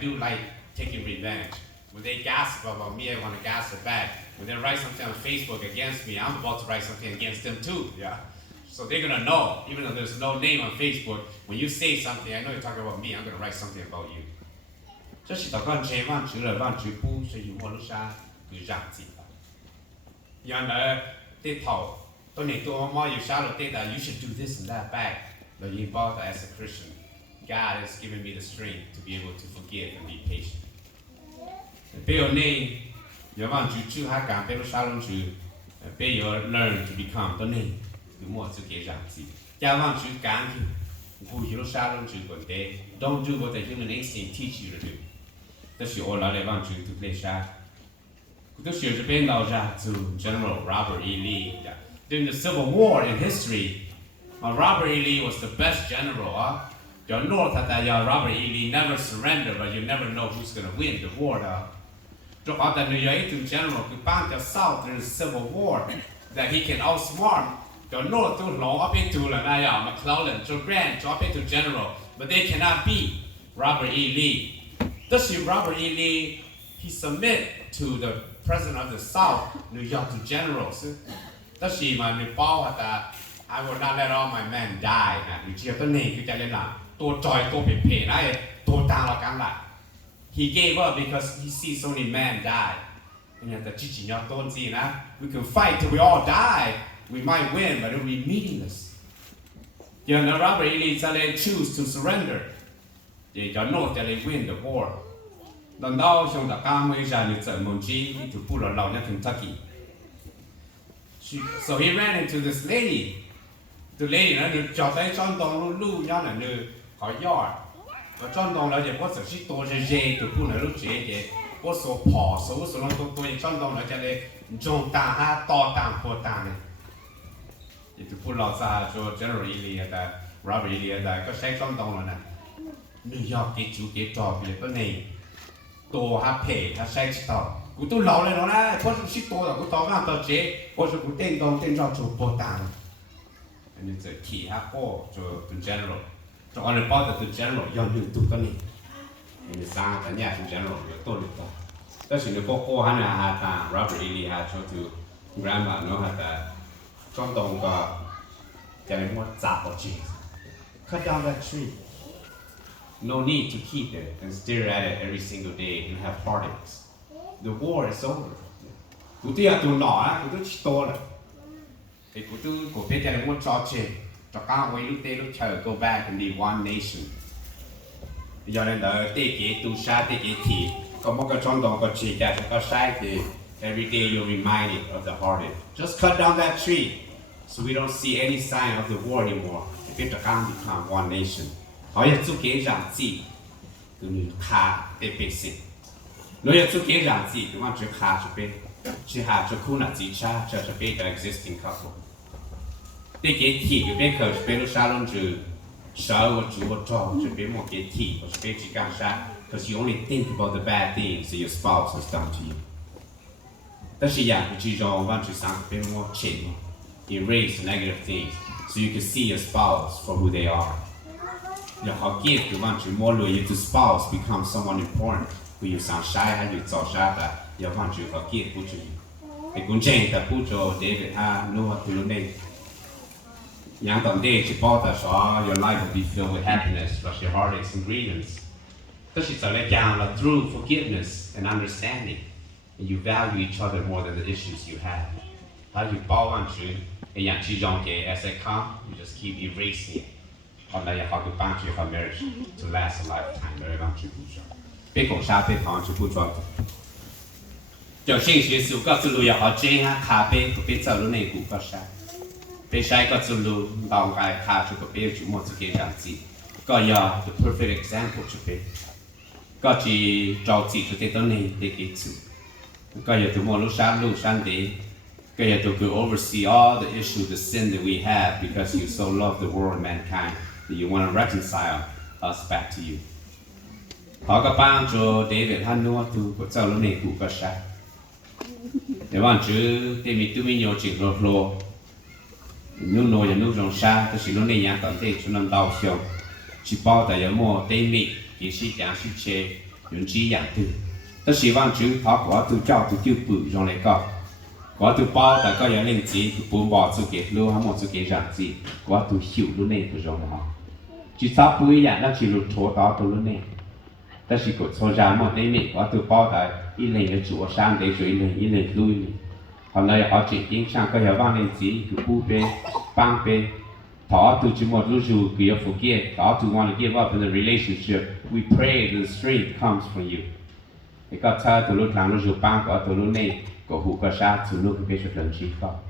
do like taking revenge. When they gossip about me, I want to gossip back. When they write something on Facebook against me, I'm about to write something against them too. Yeah. So they're gonna know, even though there's no name on Facebook, when you say something, I know you're talking about me, I'm gonna write something about you. You should do this and that back. But you bought as a Christian. God has given me the strength to be able to forgive and be patient. You want to learn to become the name. Don't do what the human instinct teach you to do. General Robert E. Lee. During the Civil War in history, Robert E. Lee was the best general. your North that your Robert E. Lee never surrender, but you never know who's gonna win the war though. Cho họ tại New York in general, cứ bang your South in the Civil War, that he can outsmart your North to long up into like McClellan, Joe Grant, up into general, but they cannot beat Robert E. Lee. Does Robert E. Lee, he submit to the president of the South, New York to generals. Does he my Nepal that I will not let all my men die. New York to name you tell him to joy to be paid. To down he gave up because he sees so many men die. And the teaching you don't see we can fight till we all die. We might win, but it will be meaningless. You know, Robert E. Lee choose to surrender. You know that they win the war. Lần đầu chúng ta cam mới ra được trận môn chi thì thủ là lâu nhất Kentucky. So he ran into this lady. The lady nó được cho tới John Dong lu nhau là nữ hỏi yard. Và John Dong là chỉ có sự chỉ tổ chức gì thủ là lúc gì thì có số bỏ số nó tôi John Dong là chỉ là dùng tàng ha to tàng po tàng này. Thì thủ là ra cho General Ely là Robert Ely là có sai John Dong là nè. New York cái chủ cái trò cái này. Tôi hát phê, hát say chỉ tao, tôi tu lâu lên nó nè, có chút xíu tôi là tôi tao ngang tao chế, có chút tôi tên cho chủ bộ tàng, nên giờ khi hát cô cho từ general, cho anh bảo là từ general, yêu nhiều tụt cái này, nên sang cái nhà từ general yêu tôi được đó, đó là những cô hắn là hát ta, Robert E. Lee hát cho từ grandma nó hát ta, trong đồng cái cái này mua chặt vào chi, cut down that tree. No need to keep it and stare at it every single day and have heartaches. The war is over. Cụ tôi tụi nọ, cụ tôi chỉ to rồi. Thì cụ biết là muốn cho chuyện, cho các người lúc tê lúc chờ go back and be one nation. Giờ nên là tê kế tu sa tê kế thì có một cái trong đó có chỉ cả có sai thì every day you're reminded of the heartache. Just cut down that tree so we don't see any sign of the war anymore. Thì biết cho các become one nation. Họ要做给让记，就你卡得被死。如果做给让记，就往这卡这边，这下这苦难之差，这是别个 existing couple。得给提，就别个是别个沙龙就少我住我找，这边莫给提，我是别去干啥。Because you only think about the bad things that your spouse has done to you。但是呀，这种往这上边莫钱，erase negative things so you can see your spouse for who they are。要好给就往这莫论，your spouse become someone important， who you 上晒还有早晒的，要往这好给不注意。ไอ้กุญแจแต่ผู้โจเดวิดฮานัวตุลุเนยังตอนเด็กที่พ่อแต่สอน your life will be filled with happiness plus your heartaches and grievance ก็สิจะเล่นยาวแล้ว through forgiveness and understanding and you value each other more than the issues you have ถ้าอยู่ป้อวันชื่อไอ้อย่างที่ยองเก as it come you just keep erasing it ตอนนั้นอยากให้บ้านชื่อ for marriage to last a lifetime เลยบ้านชื่อผู้ชายเป็นของชาเป็นของชื่อผู้ชาย就兴趣是个走路也好正啊，咖啡个别走路那股个啥，别晒个走路，当该咖就个别就么子给样子，个要 the perfect example 就别，个只着急就得到那得给做，个要就么路山的，个要就 go oversee all the issue, the sin that we have because you so love the world and mankind that you want to reconcile us back to you. 好个帮助 David 他诺都个走路那股个啥。để bạn chứ để mình tự mình nhiều chuyện lột lột nước nồi và nước rong xa tôi chỉ nói này nhang tận thế cho nên đau xương chỉ bao tại giờ mua tây mỹ thì sĩ giảng sĩ chế những chỉ dạng từ tôi chỉ bạn chứ họ có từ trao từ tiêu bự trong này có từ bao tại có những linh chỉ từ bốn bỏ từ kết luôn hay một từ kết dạng gì có từ hiểu luôn này từ trong đó chỉ sắp bưởi dạng đang chỉ lột thổ đó từ luôn này ta chỉ có số ra một tây mỹ có từ bao tại一类的左上的水类，一类路类，后来好几天上个要往那子，就不被帮被，他都这么入住，佢要 forget， 他都 want to give up in the relationship. We pray the strength comes from you. 你个他都路上入住帮个都路内个户个啥，都路个被说人知道，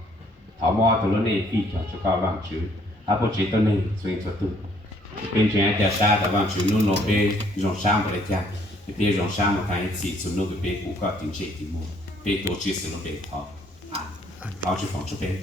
他么都路内比较就搞忘住，他不知道内所以就都，变成一条啥的忘住，路路被用上不来讲。别让山么看一次，从那个别不搞定这题目，别多知识那边好啊，好去放这边。